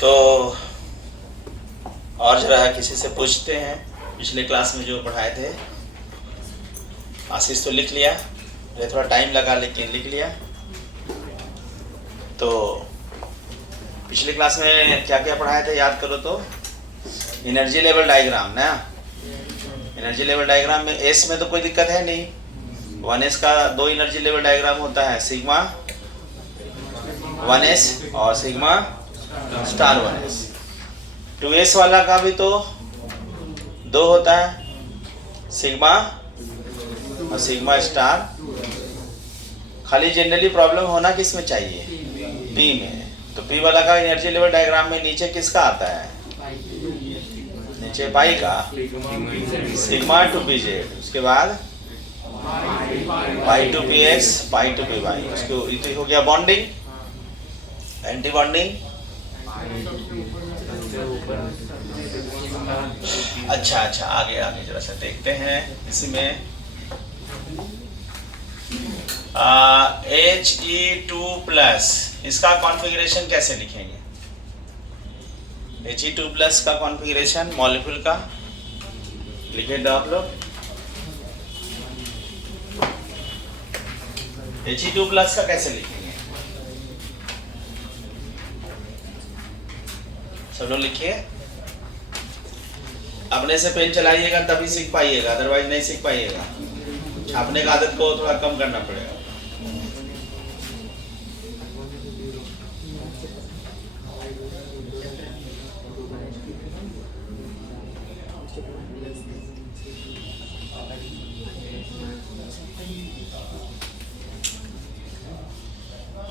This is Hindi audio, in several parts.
तो और जरा किसी से पूछते हैं, पिछले क्लास में जो पढ़ाए थे। आशीष तो लिख लिया, मुझे थोड़ा टाइम लगा लेकिन लिख लिया। तो पिछले क्लास में क्या क्या पढ़ाए थे याद करो तो। एनर्जी लेवल डायग्राम ना, एनर्जी लेवल डायग्राम में एस में तो कोई दिक्कत है नहीं। 1s का दो एनर्जी लेवल डायग्राम होता है, सिग्मा 1s और सिग्मा स्टार 1s। 2s वाला का भी तो दो होता है, सिग्मा और सिग्मा स्टार। खाली जनरली प्रॉब्लम होना किस में चाहिए, पी में। तो पी वाला का एनर्जी लेवल डायग्राम में नीचे किसका आता है, नीचे पाई का, सिग्मा टू पी जेड, उसके बाद pi two P X, pi two P Y. उसको इतनी हो गया बॉन्डिंग, एंटी बॉन्डिंग। अच्छा आगे आगे जरा सा देखते हैं इसमें। He2+, इसका कॉन्फ़िगरेशन कैसे लिखेंगे? He2+ का कॉन्फ़िगरेशन मॉलिक्यूल का लिखे दो आप लोग। He2+ का कैसे लिखेंगे? सब लोग लिखिए, अपने से पेन चलाइएगा तभी सीख पाइएगा, अदरवाइज नहीं सीख पाइएगा। छापने का आदत को थोड़ा कम करना पड़ेगा।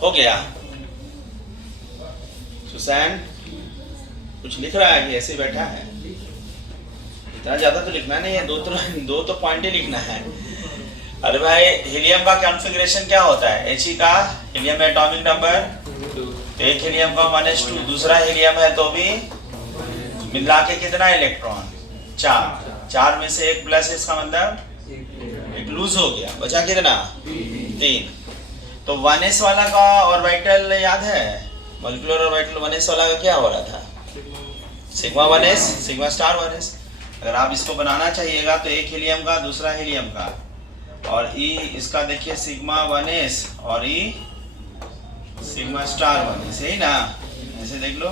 हो गया? सुसैन कुछ लिख रहा है कि ऐसे बैठा है? इतना ज्यादा तो लिखना नहीं है, दो तो पॉइंट ही लिखना है। अरे भाई, हीलियम का कॉन्फ़िगरेशन क्या होता है? He का हीलियम एटॉमिक नंबर, तो एक हीलियम का 1s2, दूसरा हीलियम है तो भी मिला के कितना इलेक्ट्रॉन? 4 में से एक प्लस, इसका मतलब एक लूज हो गया, बचा कितना? 3। तो 1s वाला का ऑर्बिटल याद है, मॉलिक्यूलर ऑर्बिटल 1s वाला का क्या हो रहा था? Sigma 1s, sigma star 1s। अगर आप इसको बनाना चाहिएगा तो एक हीलियम का, दूसरा हीलियम का, और ई इसका देखिए सिग्मा 1s और ई सिग्मा स्टार 1s, यही ना? ऐसे देख लो।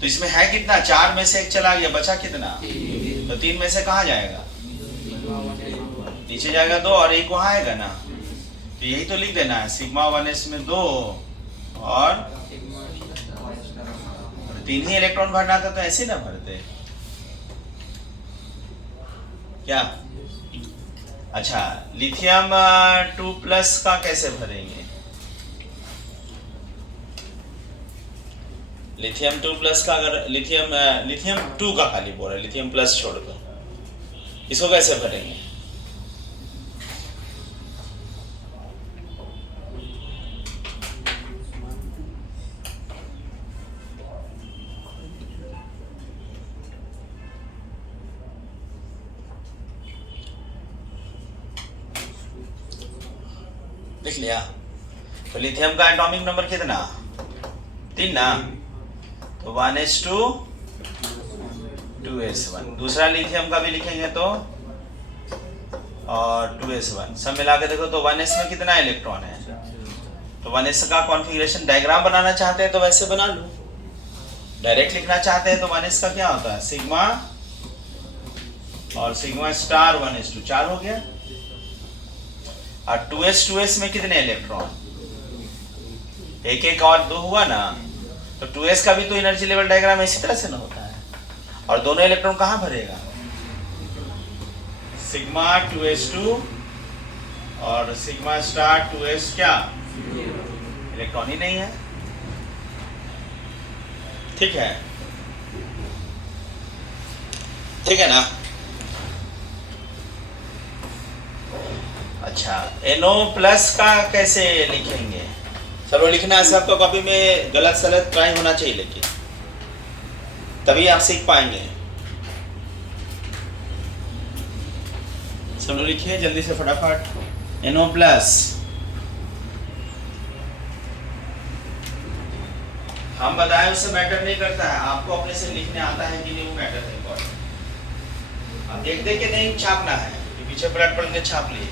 तो इसमें है कितना? 4 में से एक चला गया, बचा कितना? तो 3 में से कहाँ जाएगा? नीचे जाएगा 2 और एक वहाँ आएगा ना। तो यही तो लिख देना है, सिग्मा 1s में 2 और 3 ही इलेक्ट्रॉन भरना था, तो ऐसे ना भरते क्या? अच्छा, लिथियम 2+ का कैसे भरेंगे? लिथियम 2+ का, अगर लिथियम 2 का खाली बोल रहा है, लिथियम प्लस छोड़कर, इसको कैसे भरेंगे? लिख लिया? तो लिथियम का एटॉमिक नंबर कितना? 3 ना। तो 1s2 2s1। दूसरा लिथियम का भी लिखेंगे तो, और 2s1 सब मिला के देखो तो 1s में कितना इलेक्ट्रॉन है? तो 1s का कॉन्फ़िगरेशन डायग्राम बनाना चाहते हैं तो वैसे बना लो, डायरेक्ट लिखना चाहते हैं तो 1s का क्या होता है? सिग्मा और सिग्मा स्टार 1s2, 4 हो गया। और 2s में कितने इलेक्ट्रॉन? एक और 2 हुआ ना। तो 2s का भी तो एनर्जी लेवल डायग्राम इसी तरह से ना होता है। और दोनों इलेक्ट्रॉन कहाँ भरेगा? सिग्मा 2s2 और सिग्मा स्टार 2s, क्या इलेक्ट्रॉन ही नहीं है? ठीक है, ठीक है ना? अच्छा, NO+ का कैसे लिखेंगे? चलो लिखना है सबको, कॉपी में गलत सलत ट्राई होना चाहिए, लेकिन तभी आप सीख पाएंगे। सब लोग लिखिए जल्दी से फटाफट। NO+, हम बताएं उससे मैटर नहीं करता है, आपको अपने से लिखने आता है कि नहीं वो मैटर है इम्पोर्टेंट। आप देख देख के नहीं छापना है, पीछे पलट पलट के छाप लिए।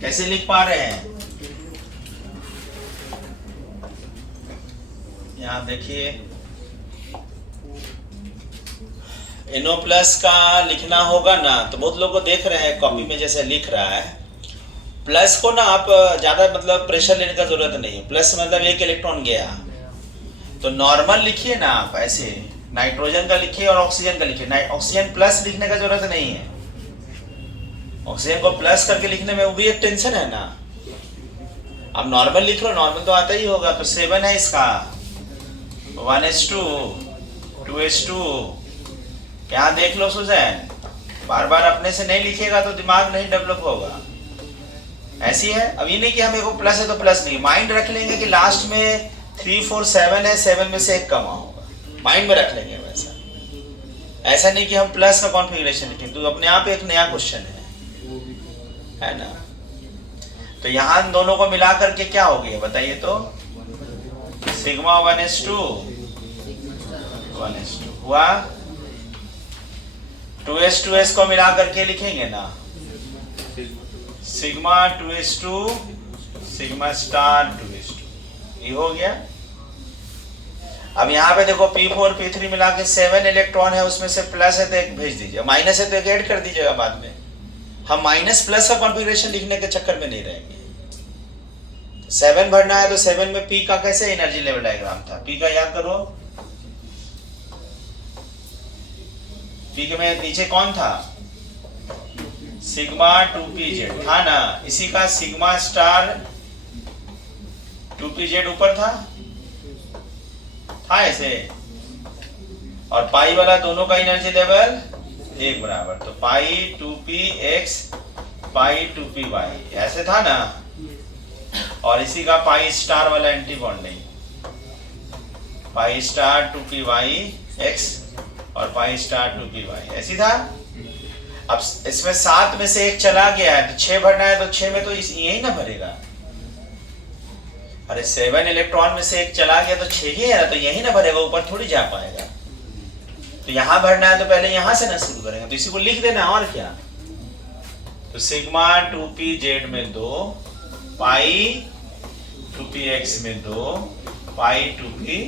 कैसे लिख पा रहे हैं? यहाँ देखिए NO प्लस का लिखना होगा ना, तो बहुत लोग को देख रहे हैं कॉपी में जैसे लिख रहा है। प्लस को ना आप ज्यादा मतलब प्रेशर लेने का जरूरत नहीं है। प्लस मतलब एक इलेक्ट्रॉन गया, तो नॉर्मल लिखिए ना आप, ऐसे नाइट्रोजन का लिखिए और ऑक्सीजन का लिखिए। ऑक्सीजन प्लस लिखने का जरूरत नहीं है। ऑक्सीजन को प्लस करके लिखने में वो भी एक टेंशन है ना। अब नॉर्मल लिख लो, नॉर्मल तो आता ही होगा। तो 7 है इसका, 1s2 2s2। यहाँ देख लो सुजैन, बार बार अपने से नहीं लिखेगा तो दिमाग नहीं डेवलप होगा। ऐसी है। अब ये नहीं कि हमें वो प्लस है तो प्लस नहीं, माइंड रख लेंगे कि लास्ट में 3 4 7 है, 7 में से एक कम होगा, माइंड में रख लेंगे वैसा। ऐसा नहीं कि हम प्लस का कॉन्फ़िगरेशन लिखें, तो अपने आप एक नया क्वेश्चन है ना। तो यहाँ दोनों को मिला करके क्या हो गया बताइए तो, सिग्मा 1s2 1s2 हुआ। 2s2s को मिला करके लिखेंगे ना, sigma 2s2 sigma star 2s2, ये हो गया। अब यहाँ पे देखो P4 P3 मिला के 7 इलेक्ट्रॉन है, उसमें से प्लस है तो एक भेज दीजिए, माइनस है तो एक ऐड कर दीजिएगा बाद में। हम माइनस प्लस का कॉन्फ़िगरेशन लिखने के चक्कर में नहीं रहेंगे। 7 भरना है तो 7 में P का कैसे एनर्जी लेवल डायग्राम था, P का याद करो। P के में नीचे कौन था, सिग्मा 2pz था ना, इसी का सिग्मा स्टार 2pz ऊपर था ऐसे, और पाई वाला दोनों का एनर्जी लेवल एक बराबर, तो पाई 2px पाई 2py ऐसे था ना। और इसी का पाई स्टार वाला anti bonding, pi star 2pyx और पाई स्टार 2py ऐसी था। अब इसमें 7 में से एक चला गया है तो 6 भरना है, तो 6 में तो यही ना भरेगा। अरे 7 इलेक्ट्रॉन में से एक चला गया तो 6 ही है ना, तो यही ना भरेगा, ऊपर थोड़ी जा पाएगा। तो यहां भरना है तो पहले यहां से ना शुरू करेंगे, तो इसी को लिख देना और क्या। तो सिग्मा 2pz में 2, पाई 2px में 2, पाई 2p।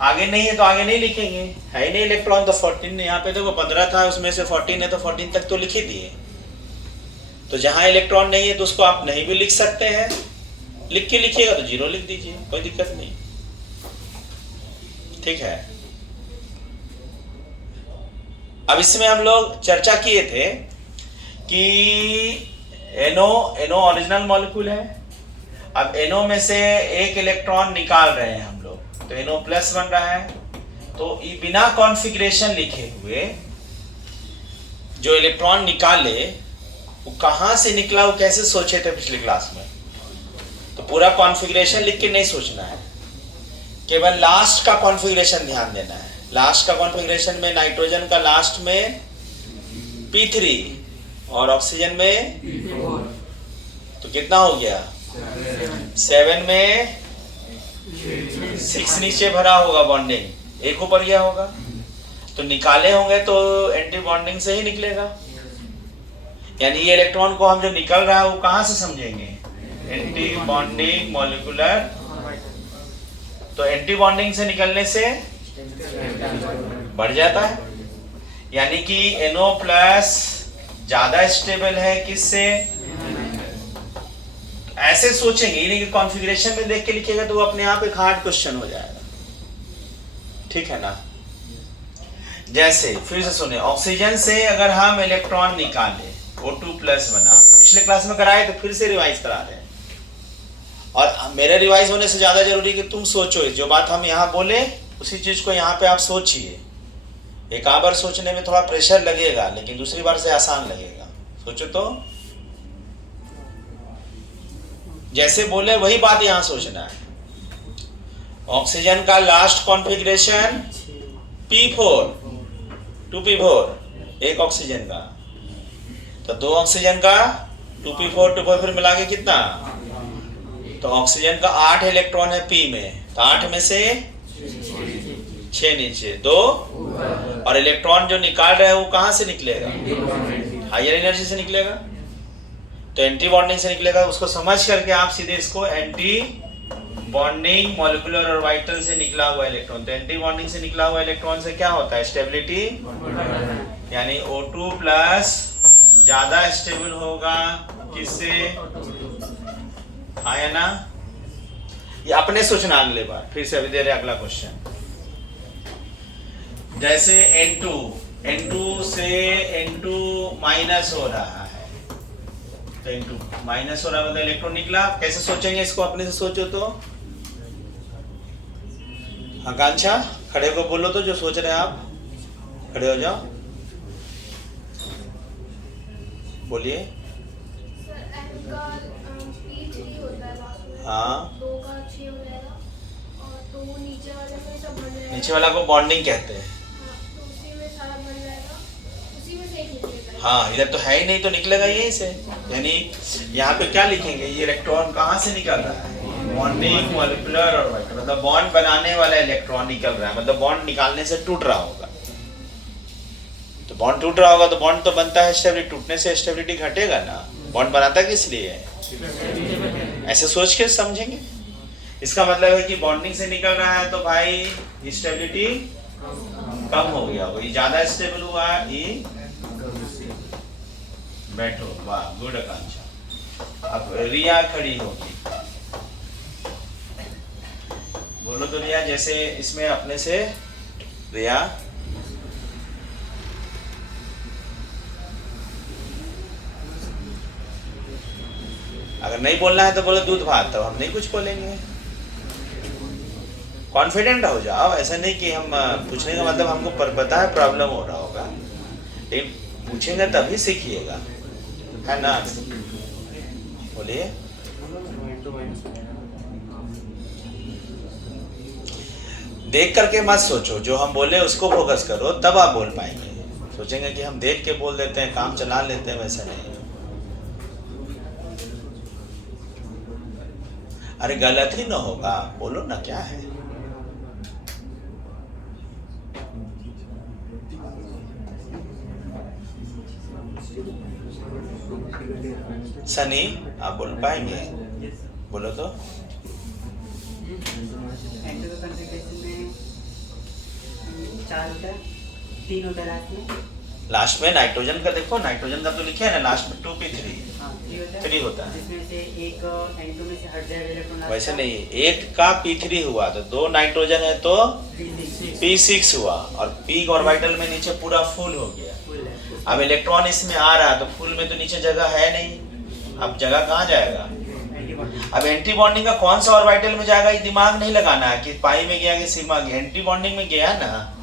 आगे नहीं है तो आगे नहीं लिखेंगे, है ही नहीं इलेक्ट्रॉन तो 14 यहाँ पे देखो 15 था, उसमें से 14 है तो 14 तक तो लिख ही दिए। तो जहां इलेक्ट्रॉन नहीं है तो उसको आप नहीं भी लिख सकते हैं, लिख के लिखिएगा तो 0 लिख दीजिए, कोई दिक्कत नहीं। ठीक है। अब इसमें हम लोग चर्चा किए थे कि NO ओरिजिनल मॉलिक्यूल है। अब NO में से एक इलेक्ट्रॉन निकाल रहे हैं हम लोग, तो NO प्लस बन रहा है। तो बिना कॉन्फ़िगरेशन लिखे हुए जो इलेक्ट्रॉन निकाले वो कहां से निकला, वो कैसे सोचे थे पिछली क्लास में। तो पूरा कॉन्फ़िगरेशन लिख के नहीं सोचना है, केवल लास्ट का कॉन्फ़िगरेशन ध्यान देना है। लास्ट का कॉन्फ़िगरेशन में नाइट्रोजन का लास्ट में P3 और ऑक्सीजन में तो कितना हो गया, 7 में 6 नीचे भरा होगा, बॉन्डिंग एक ऊपर गया होगा, तो निकाले होंगे तो एंटी बॉन्डिंग से ही निकलेगा। यानी ये इलेक्ट्रॉन को हम जो निकल रहा है वो कहां से समझेंगे, एंटी बॉन्डिंग मॉलिक्यूलर। तो एंटी बॉन्डिंग से निकलने से बढ़ जाता है, यानी कि NO प्लस ज्यादा स्टेबल है किससे, ऐसे सोचेंगे, यानी कि कॉन्फ़िगरेशन में देख के लिखिएगा तो वो अपने आप एक हार्ड क्वेश्चन हो जाएगा। ठीक है ना। जैसे फिर से सुने, ऑक्सीजन से अगर हम इलेक्ट्रॉन निकाले O2 प्लस बना, पिछले क्लास में कराए तो फिर से रिवाइज करा रहे हैं। और मेरे रिवाइज होने से ज्यादा जरूरी कि तुम सोचो, जो बात हम यहाँ बोले उसी चीज को यहाँ पे आप सोचिए। एक बार सोचने में थोड़ा प्रेशर लगेगा, लेकिन दूसरी बार से आसान लगेगा। सोचो तो, जैसे बोले वही बात यहाँ सोचना है। ऑक्सीजन का लास्ट कॉन्फ़िगरेशन P4 2p4 एक ऑक्सीजन का, तो दो ऑक्सीजन का 2p4 2p4 मिला के कितना, तो ऑक्सीजन का 8 इलेक्ट्रॉन है P में, तो 8 में से 6 नीचे 2, और इलेक्ट्रॉन जो निकाल रहे हैं वो कहाँ से निकलेगा, हायर एनर्जी से निकलेगा, तो एंटी बॉन्डिंग से निकलेगा। उसको समझ करके आप सीधे इसको एंटी बॉन्डिंग मॉलिक्यूलर ऑर्बिटल से निकला हुआ इलेक्ट्रॉन, तो एंटी बॉन्डिंग से निकला हुआ इलेक्ट्रॉन से क्या होता है, स्टेबिलिटी, यानी O2 प्लस ज्यादा स्टेबल होगा किससे, हाँ या ना, ये अपने सोचना। अगले बार फिर से अभी दे रहे अगला क्वेश्चन, जैसे N2 से N2 माइनस हो रहा है, तो N2 माइनस हो रहा है मतलब इलेक्ट्रॉन निकला, कैसे सोचेंगे इसको, अपने से सोचो तो। आकांक्षा खड़े को बोलो तो, जो सोच रहे हैं आप खड़े हो जाओ, बोलिए। हाँ, नीचे वाला को बॉन्डिंग कहते हैं। हाँ, इधर तो है ही नहीं तो निकलेगा यहीं से, यानी यहाँ पे क्या लिखेंगे, ये इलेक्ट्रॉन कहाँ से निकल रहा है, बॉन्डिंग मॉलिक्यूलर ऑर्बिटल, मतलब बॉन्ड बनाने वाला इलेक्ट्रॉन निकल रहा है, मतलब बॉन्ड निकालने से टूट रहा होगा, तो बॉन्ड टूट रहा होगा तो बॉन्ड तो बनता है स्टेबिलिटी, टूटने से स्टेबिलिटी घटेगा ना, बॉन्ड बनाता किस लिए है, ऐसे सोच के समझेंगे। इसका मतलब है कि बॉन्डिंग से निकल रहा है तो भाई स्टेबिलिटी कम हो गया होगा, ये ज्यादा स्टेबल हुआ, ये बैठो, वाह गुड आकांक्षा। अब रिया खड़ी होगी, बोलो तो रिया, जैसे इसमें अपने से रिया, अगर नहीं बोलना है तो बोलो दूध भात, तब हम नहीं कुछ बोलेंगे, कॉन्फिडेंट हो जाओ। ऐसा नहीं कि हम पूछने का मतलब हमको पता है प्रॉब्लम हो रहा होगा, लेकिन पूछेंगे तभी सीखिएगा, है ना, बोलिए। देख करके मत सोचो, जो हम बोले उसको फोकस करो, तब आप बोल पाएंगे। सोचेंगे कि हम देख के बोल देते हैं, काम चला लेते हैं, वैसा नहीं। अरे गलत ही ना होगा, बोलो ना, क्या है। सनी आप बोल पाएंगे, बोलो तो। लास्ट में नाइट्रोजन का देखो, नाइट्रोजन का तो लिखे है ना, लास्ट में 2p3 होता है, जिसमें से एक N2 में से हट जाएगा इलेक्ट्रॉन, वैसे नहीं, एक का P3 हुआ तो दो नाइट्रोजन है तो P6 हुआ, और P ऑर्बिटल में नीचे पूरा फुल हो गया। अब इलेक्ट्रॉन इसमें आ रहा है तो फुल में तो नीचे जगह है नहीं, अब जगह कहाँ जाएगा, अब एंटी बॉन्डिंग का कौन सा ऑर्बिटल में जाएगा, ये दिमाग नहीं लगाना है कि पाई में गया कि सिग्मा गया, एंटी बॉन्डिंग में गया ना।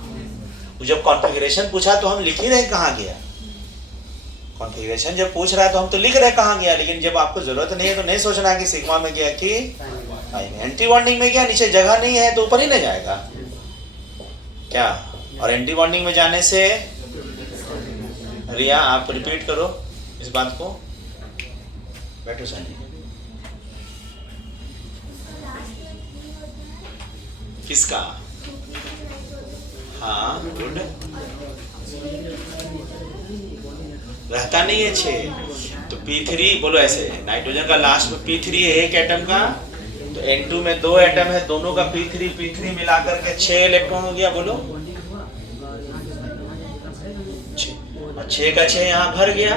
जब कॉन्फ़िगरेशन पूछा तो हम लिख ही रहे कहाँ गया, कॉन्फ़िगरेशन जब पूछ रहा है तो हम तो लिख रहे कहाँ गया, लेकिन जब आपको जरूरत नहीं है तो नहीं सोचना है कि सिग्मा में गया कि पाई में। एंटी बॉन्डिंग में गया, नीचे जगह नहीं है तो ऊपर ही नहीं जाएगा क्या, और एंटी बॉन्डिंग में जाने से, रिया आप रिपीट करो इस बात को, बैठो सनी। किसका, हाँ गुड, रहता नहीं है 6, तो P3 बोलो ऐसे, नाइट्रोजन का लास्ट में P3 है एक एटम का, तो N2 में 2 एटम है, दोनों का P3 मिलाकर के 6 इलेक्ट्रॉन हो गया, बोलो 6 का 6 यहाँ भर गया।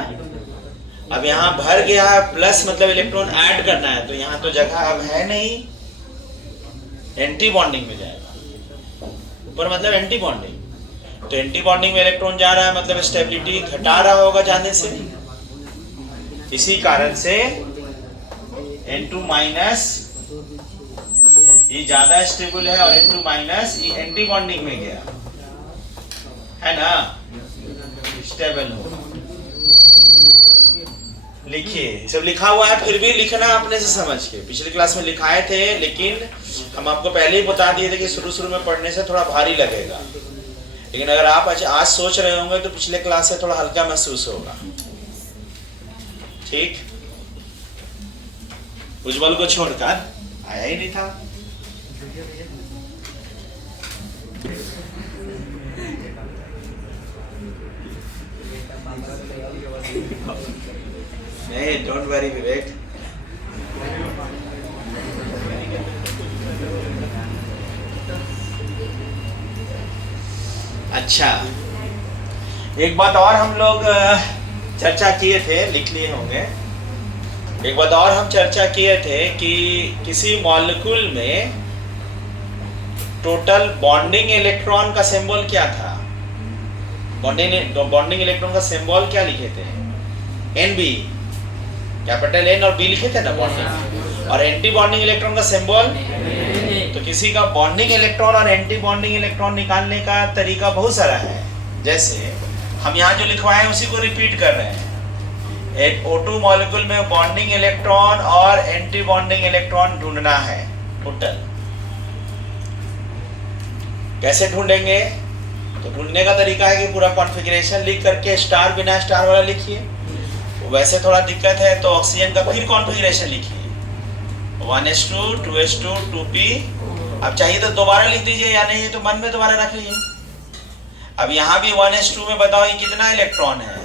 अब यहाँ भर गया प्लस मतलब इलेक्ट्रॉन ऐड करना है, तो यहाँ तो जगह अब है नहीं, एंटी बॉन्डिंग में जाएगा, ऊपर मतलब एंटी बॉन्डिंग, तो एंटी बॉन्डिंग में इलेक्ट्रॉन जा रहा है मतलब स्टेबिलिटी घटा रहा होगा जाने से, इसी कारण से N2 माइनस ये ज्यादा स्टेबल है, और N2 माइनस ये एंटी बॉन्डिंग में गया है ना, स्टेबल हो, लिखिए। सब लिखा हुआ है, फिर भी लिखना अपने से समझ के। पिछली क्लास में लिखाए थे, लेकिन हम आपको पहले ही बता दिए थे कि शुरू में पढ़ने से थोड़ा भारी लगेगा, लेकिन अगर आप आज सोच रहे होंगे तो पिछले क्लास से थोड़ा हल्का महसूस होगा। ठीक, उज्जवल को छोड़कर आया ही नहीं था। नहीं, डोंट वरी विवेक। अच्छा, एक बात और हम लोग चर्चा किए थे, लिख लिए होंगे। एक बात और हम चर्चा किए थे कि किसी मॉलिक्यूल में टोटल बॉन्डिंग इलेक्ट्रॉन का सिंबल क्या था। बॉन्डिंग इलेक्ट्रॉन का सिंबल क्या लिखे थे? NB, कैपिटल N और B लिखे थे ना बॉन्डिंग। और एंटी बॉन्डिंग इलेक्ट्रॉन का सिंबल, तो किसी का बॉन्डिंग इलेक्ट्रॉन और एंटी बॉन्डिंग इलेक्ट्रॉन निकालने का तरीका बहुत सारा है। जैसे हम यहाँ जो लिखवाए हैं उसी को रिपीट कर रहे हैं। एक O2 मॉलिक्यूल में बॉन्डिंग इलेक्ट्रॉन और एंटी बॉन्डिंग इलेक्ट्रॉन ढूंढना है टोटल। कैसे ढूंढेंगे? तो ढूंढने का तरीका है कि पूरा कॉन्फ़िगरेशन लिख करके स्टार बिना स्टार वाला लिखिए। वैसे थोड़ा दिक्कत है तो ऑक्सीजन का फिर कॉन्फ़िगरेशन लिखिए, 1s2 2s2 2p। अब चाहिए तो दोबारा लिख दीजिए, या नहीं तो मन में दोबारा रख लीजिए। अब यहाँ भी 1s2 में बताओ ये कितना इलेक्ट्रॉन है?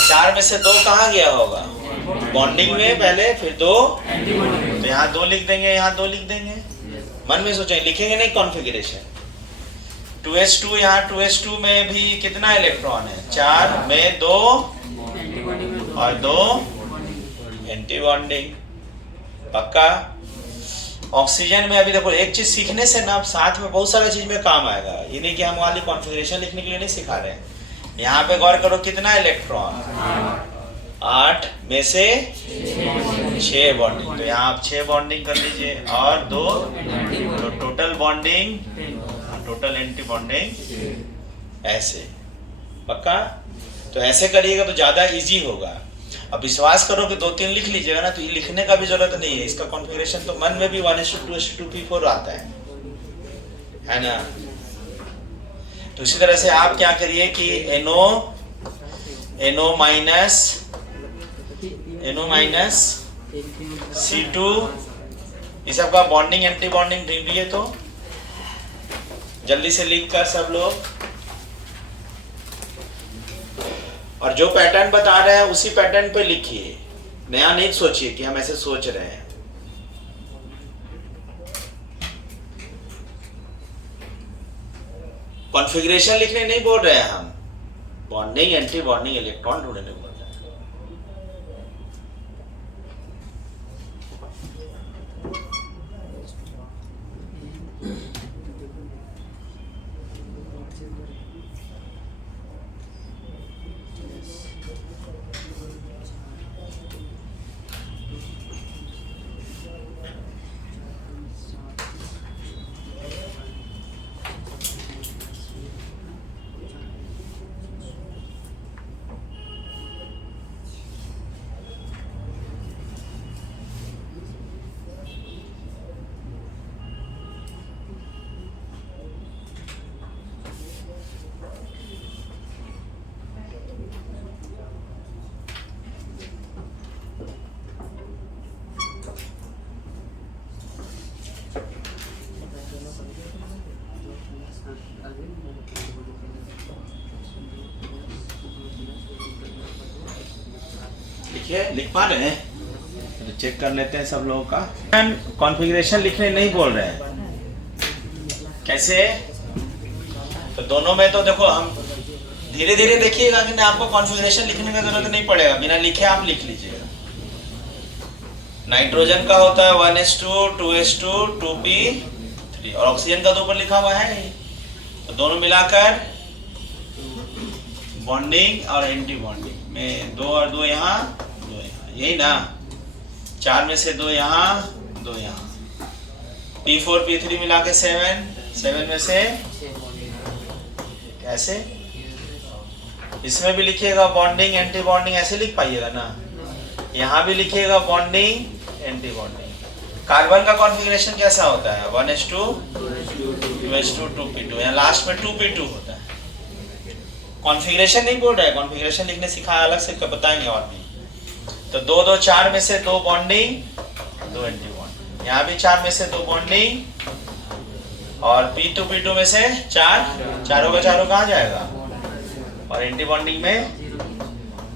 4 में से 2 कहाँ गया होगा? बॉन्डिंग में पहले, फिर 2, तो यहाँ 2 लिख देंगे, यहाँ 2 लिख देंगे। मन में सोचेंगे, लिखेंगे नहीं कॉन्फ़िगरेशन। 2s2, यहाँ 2s2 में भी कितना इलेक्ट्रॉन है? 4 में 2 और 2 एंटी बॉन्डिंग। पक्का? ऑक्सीजन में अभी देखो, एक चीज सीखने से ना साथ में बहुत सारा चीज में काम आएगा। ये नहीं कि हम वाली कॉन्फ़िगरेशन लिखने के लिए नहीं सिखा रहे हैं। यहाँ पे गौर करो, कितना इलेक्ट्रॉन? 8 में से 6 बॉन्डिंग, तो यहाँ आप 6 बॉन्डिंग कर लीजिए और 2, तो total bonding, total anti bonding. ऐसे पक्का? तो ऐसे करिएगा तो ज्यादा इजी होगा। अब विश्वास करो कि 2-3 लिख लीजिएगा ना, तो ये लिखने का भी जरूरत नहीं है। इसका कॉन्फ़िगरेशन तो मन में भी 1s2 2s2 2p4 आता है ना। तो इसी तरह से आप क्या करिए कि NO माइनस C2, इस सबका बॉन्डिंग एंटी बॉन्डिंग ढूंढिए। तो जल्दी से लिख कर सब लोग, और जो पैटर्न बता रहे हैं उसी पैटर्न पे लिखिए। नया नहीं सोचिए कि हम ऐसे सोच रहे हैं। कॉन्फ़िगरेशन लिखने नहीं बोल रहे हैं हम, बॉन्डिंग एंटी बॉन्डिंग इलेक्ट्रॉन ढूंढने बोल रहे हैं। लिख पा रहे हैं? तो चेक कर लेते हैं सब लोगों का। कॉन्फ़िगरेशन लिखने नहीं बोल रहे हैं। कैसे? तो दोनों में तो देखो, हम धीरे धीरे देखिएगा कि आपको कॉन्फ़िगरेशन लिखने का जरूरत नहीं पड़ेगा, बिना लिखे आप लिख लीजिएगा। नाइट्रोजन का होता है 1s2 2s2 2p3, और ऑक्सीजन का तो ऊपर लिखा हुआ है। तो दोनों मिलाकर बॉन्डिंग और एंटी बॉन्डिंग में 2 और 2 यहाँ, 2 यहाँ, यही ना। 4 में से 2 यहाँ, 2 यहाँ, P4 P3 मिला के 7 में से कैसे? इसमें भी लिखिएगा बॉन्डिंग एंटी बॉन्डिंग, ऐसे लिख पाइएगा ना। यहाँ भी लिखिएगा बॉन्डिंग, एंटी बॉन्डिंग। कार्बन का कॉन्फ़िगरेशन कैसा होता है? 1s2 2s2 2p2, यहाँ लास्ट में 2p2 होता है। कॉन्फ़िगरेशन नहीं बोल रहा है, कॉन्फ़िगरेशन लिखने सिखाया अलग से बताएंगे और भी। तो 2 2 4 में से 2 बॉन्डिंग, 2 एंटी बॉन्डिंग। यहाँ भी 4 में से 2 बॉन्डिंग, और p2 में से 4, चारों का चारों कहाँ जाएगा? और एंटी बॉन्डिंग में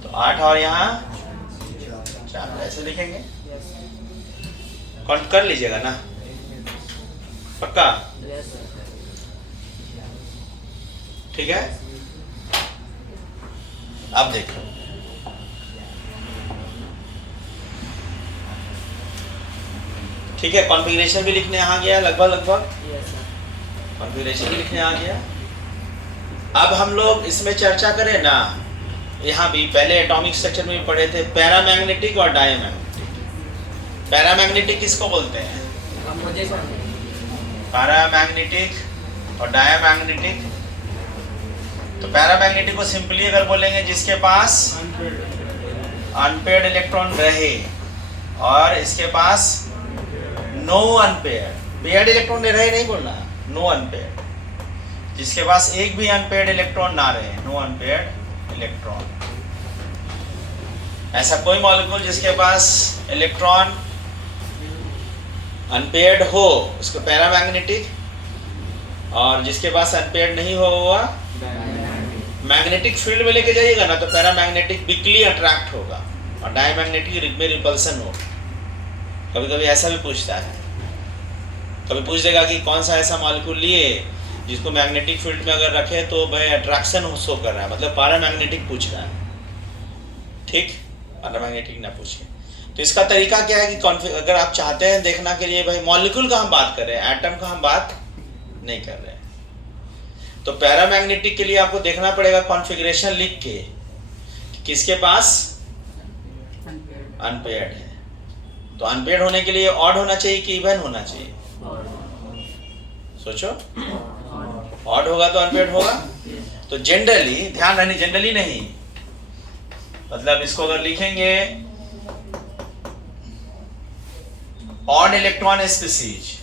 तो 8 और यहाँ 4, ऐसे लिखेंगे। काउंट कर लीजिएगा ना, पक्का? ठीक है, अब देखो ठीक है, कॉन्फ़िगरेशन भी लिखने आ गया लगभग कॉन्फ़िगरेशन भी लिखने आ गया। अब हम लोग इसमें चर्चा करें ना, यहाँ भी पहले एटॉमिक स्ट्रक्चर में भी पढ़े थे, पैरामैग्नेटिक और डायमैग्नेटिक। पैरामैग्नेटिक किसको बोलते हैं? पैरामैग्नेटिक और डायमैग्नेटिक। तो पैरामैग्नेटिक को सिंपली अगर बोलेंगे जिसके पास अनपेयर्ड इलेक्ट्रॉन रहे, और इसके पास नो अनपेयर्ड, पेयर्ड इलेक्ट्रॉन रहे नहीं बोलना, नो अनपेयर्ड, जिसके पास एक भी अनपेयर्ड इलेक्ट्रॉन ना रहे, नो अनपेयर्ड इलेक्ट्रॉन। ऐसा कोई मॉलिक्यूल जिसके पास इलेक्ट्रॉन अनपेयर्ड हो उसको पैरामैग्नेटिक, और जिसके पास अनपेयर्ड नहीं हो हुआ मैग्नेटिक फील्ड में लेके जाइएगा ना, तो पैरामैग्नेटिक वीकली अट्रैक्ट होगा और डायमैग्नेटिक में रिपल्सन होगा। कभी कभी ऐसा भी पूछता है, कभी पूछ देगा कि कौन सा ऐसा मॉलिक्यूल लिए जिसको मैग्नेटिक फील्ड में अगर रखे तो भाई अट्रैक्शन शो कर रहा है, मतलब पैरामैग्नेटिक पूछ रहा है। ठीक, पैरामैग्नेटिक ना पूछिए। तो इसका तरीका क्या है कि अगर आप चाहते हैं देखना के लिए भाई मॉलिक्यूल का हम बात कर रहे हैं, एटम का हम बात नहीं कर रहे हैं, तो पैरामैग्नेटिक के लिए आपको देखना पड़ेगा कॉन्फ़िगरेशन लिख के किसके पास अनपेयर्ड है। तो अनपेयर्ड होने के लिए ऑड होना चाहिए कि इवन होना चाहिए? सोचो, ऑड होगा तो अनपेयर्ड होगा। तो जनरली ध्यान रखनी, जनरली नहीं, मतलब इसको अगर लिखेंगे ऑड इलेक्ट्रॉन स्पीसीज,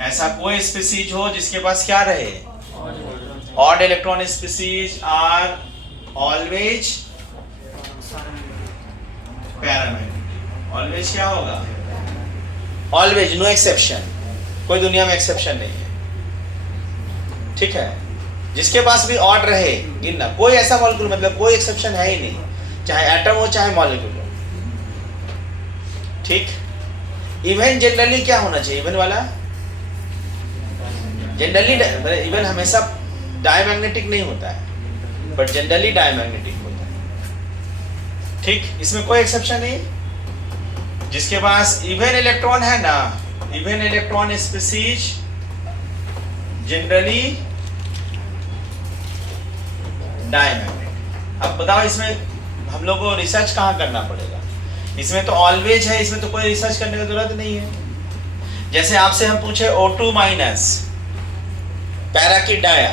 ऐसा कोई स्पीसीज हो जिसके पास क्या रहे? Odd electron species are always paramagnetic. Always क्या होगा? ऑलवेज, नो एक्सेप्शन, कोई दुनिया में एक्सेप्शन नहीं है। ठीक है, जिसके पास भी ऑड रहे गिनना, कोई ऐसा मॉलिक्यूल, मतलब कोई एक्सेप्शन है ही नहीं, चाहे एटम हो चाहे मॉलिक्यूल हो। ठीक, इवन जनरली क्या होना चाहिए? इवन वाला जनरली, इवन हमेशा डायमैग्नेटिक नहीं होता है, बट जनरली डायमैग्नेटिक होता है। ठीक, इसमें कोई एक्सेप्शन नहीं। जिसके पास इवन इलेक्ट्रॉन है ना, even electron species generally diamagnetic. अब बताओ इसमें हम लोग को रिसर्च कहाँ करना पड़ेगा? इसमें तो ऑलवेज है, इसमें तो कोई रिसर्च करने की जरूरत नहीं है। जैसे आपसे हम पूछे O2 माइनस पैरा की डाया,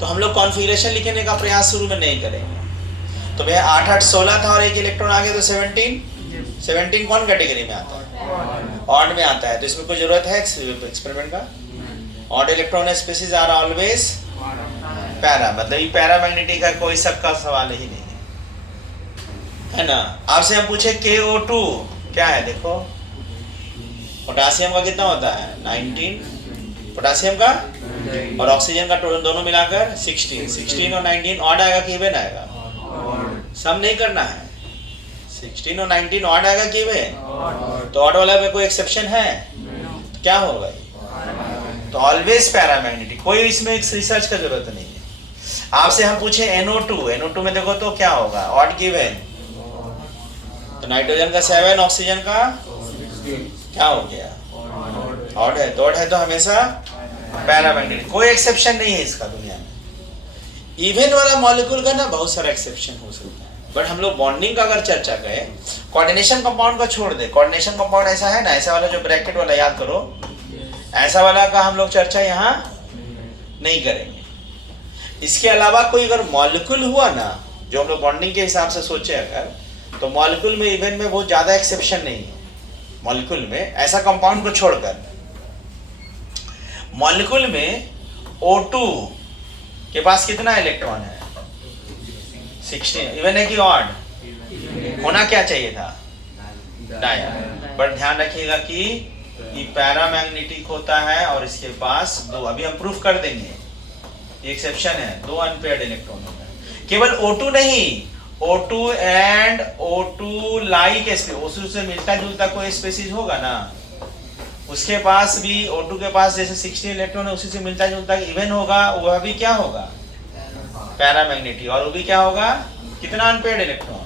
तो हम लोग कॉन्फ़िगरेशन लिखने का प्रयास शुरू में नहीं करेंगे। तो भैया 8 8 16 था और एक इलेक्ट्रॉन आ गया तो 17 कौन कैटेगरी में आता है? ऑड में आता है। तो इसमें कोई जरूरत है एक्सपेरिमेंट का? Odd electron species are always para, मतलब ये पैरामैग्नेटिक है, कोई शक का सवाल ही नहीं है ना। आपसे हम पूछे KO2 क्या है? देखो पोटासियम का कितना होता है? 19 पोटासियम का, और ऑक्सीजन का दोनों मिलाकर 16 और 19 ऑड आएगा कि इवन आएगा? सम नहीं करना है, 16 और 19 ऑड आएगा कि इवन? तो ऑड वाला में कोई एक्सेप्शन है? तो क्या होगा? तो ऑलवेज पैरामैग्नेटिक, कोई इसमें रिसर्च का जरूरत नहीं है। आपसे हम पूछे NO2 में देखो तो क्या होगा? ऑड की इवन? तो नाइट्रोजन का 7, ऑक्सीजन का क्या हो गया? ऑड है। तो ऑड है तो हमेशा पैरामैग्नेटिक, कोई एक्सेप्शन नहीं है इसका दुनिया में। इवन वाला मॉलिक्यूल का ना बहुत सारा एक्सेप्शन हो सकता है, बट हम लोग बॉन्डिंग का अगर चर्चा करें, कोऑर्डिनेशन कंपाउंड का छोड़ दे। कोऑर्डिनेशन कंपाउंड ऐसा है ना, ऐसा वाला जो ब्रैकेट वाला याद करो, ऐसा वाला का हम लोग चर्चा यहाँ नहीं करेंगे। इसके अलावा कोई अगर मॉलिक्यूल हुआ ना, जो हम लोग बॉन्डिंग के हिसाब से सोचे अगर, तो मॉलिक्यूल में इवन में बहुत ज्यादा एक्सेप्शन नहीं है। मॉलिक्यूल में ऐसा कंपाउंड को छोड़कर मॉलिक्यूल में O2 के पास कितना इलेक्ट्रॉन है? 16। इवन है कि ऑड? होना क्या चाहिए था? डाया। बट ध्यान रखिएगा कि ये पैरामैग्नेटिक होता है और इसके पास दो, अभी हम प्रूफ कर देंगे, एक्सेप्शन है, दो अनपेयर्ड इलेक्ट्रॉन होता है। केवल O2 नहीं, O2 and O2 like O2 से मिलता जुलता कोई स्पीशीज होगा ना, उसके पास भी O2 के पास जैसे 16 इलेक्ट्रॉन है, उसी से मिलता जुलता इवन होगा, वह भी क्या होगा? पैरामैग्नेटिक। और वो भी क्या होगा? कितना अनपेयर्ड इलेक्ट्रॉन?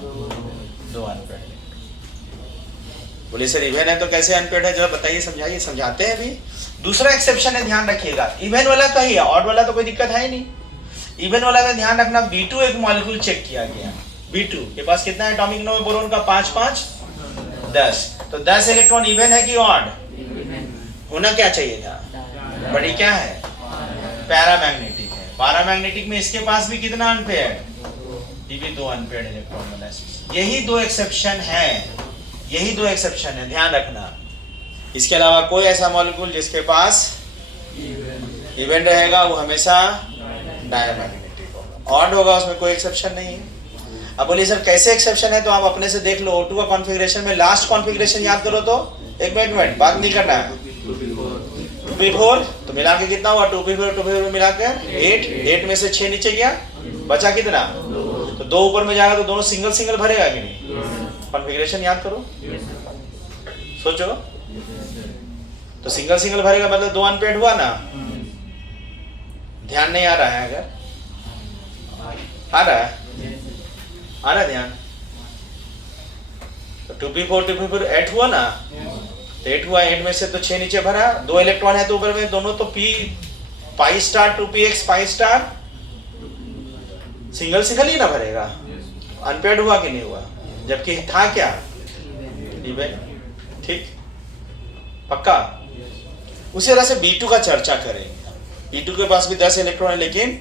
दो अनपेयर्ड। बोले सर इवन है तो कैसे अनपेयर्ड है, जरा बताइए, समझाइए। समझाते हैं अभी। दूसरा एक्सेप्शन है, ध्यान रखिएगा, इवन वाला तो ही है, ऑड वाला तो कोई दिक्कत है ही नहीं। इवन वाला में ध्यान रखना, B2 एक मॉलिक्यूल चेक किया गया, B2 के पास कितना एटॉमिक नंबर बोरोन का? 5 5 10। तो 10 इलेक्ट्रॉन इवन है कि ऑड? होना क्या चाहिए था? बट ये क्या है? पैरामैग्नेटिक है। पैरामैग्नेटिक में इसके पास भी कितना अनपेयर्ड? ये भी दो अनपेयर्ड इलेक्ट्रॉन वाला है। यही दो एक्सेप्शन है, यही दो एक्सेप्शन है, ध्यान रखना। इसके अलावा कोई ऐसा मॉलिक्यूल जिसके पास इवन रहेगा वो हमेशा डायमैग्नेटिक होगा, ऑड होगा, उसमें कोई एक्सेप्शन नहीं है। अब बोलिए सर कैसे एक्सेप्शन है, तो आप अपने से देख लो। O2 का कॉन्फ़िगरेशन में लास्ट कॉन्फ़िगरेशन याद करो तो, एक मिनट बात नहीं करना है। 2p4 तो मिला के कितना हुआ? 2p4 मिला के 8 में से 6 नीचे गया, बचा कितना? तो 2 ऊपर में जाएगा तो दोनों सिंगल सिंगल भरेगा कि नहीं? कॉन्फ़िगरेशन याद करो, सोचो। तो सिंगल सिंगल भरेगा मतलब दो अनपेयर्ड हुआ ना? ध्यान नहीं आ रहा है? अगर आ रहा है ध्यान, तो 2p4 8 हुआ ना? तो 8 हुआ, 8 में से तो 6 नीचे भरा, 2 इलेक्ट्रॉन है तो ऊपर में दोनों तो pi star 2px pi star single single ही ना भरेगा। अनपेयर्ड हुआ कि नहीं हुआ? जबकि था क्या? इवन। ठीक, पक्का। उसी तरह से B2 का चर्चा करेंगे। B2 के पास भी 10 इलेक्ट्रॉन है लेकिन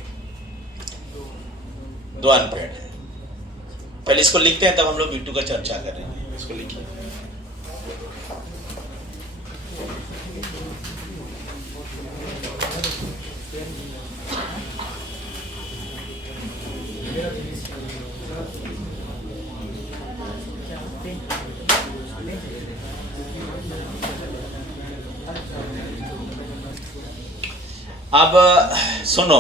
दो अनपेयर्ड है। पहले इसको लिखते हैं तब हम लोग B2 का चर्चा करेंगे। इसको लिखिए। अब सुनो,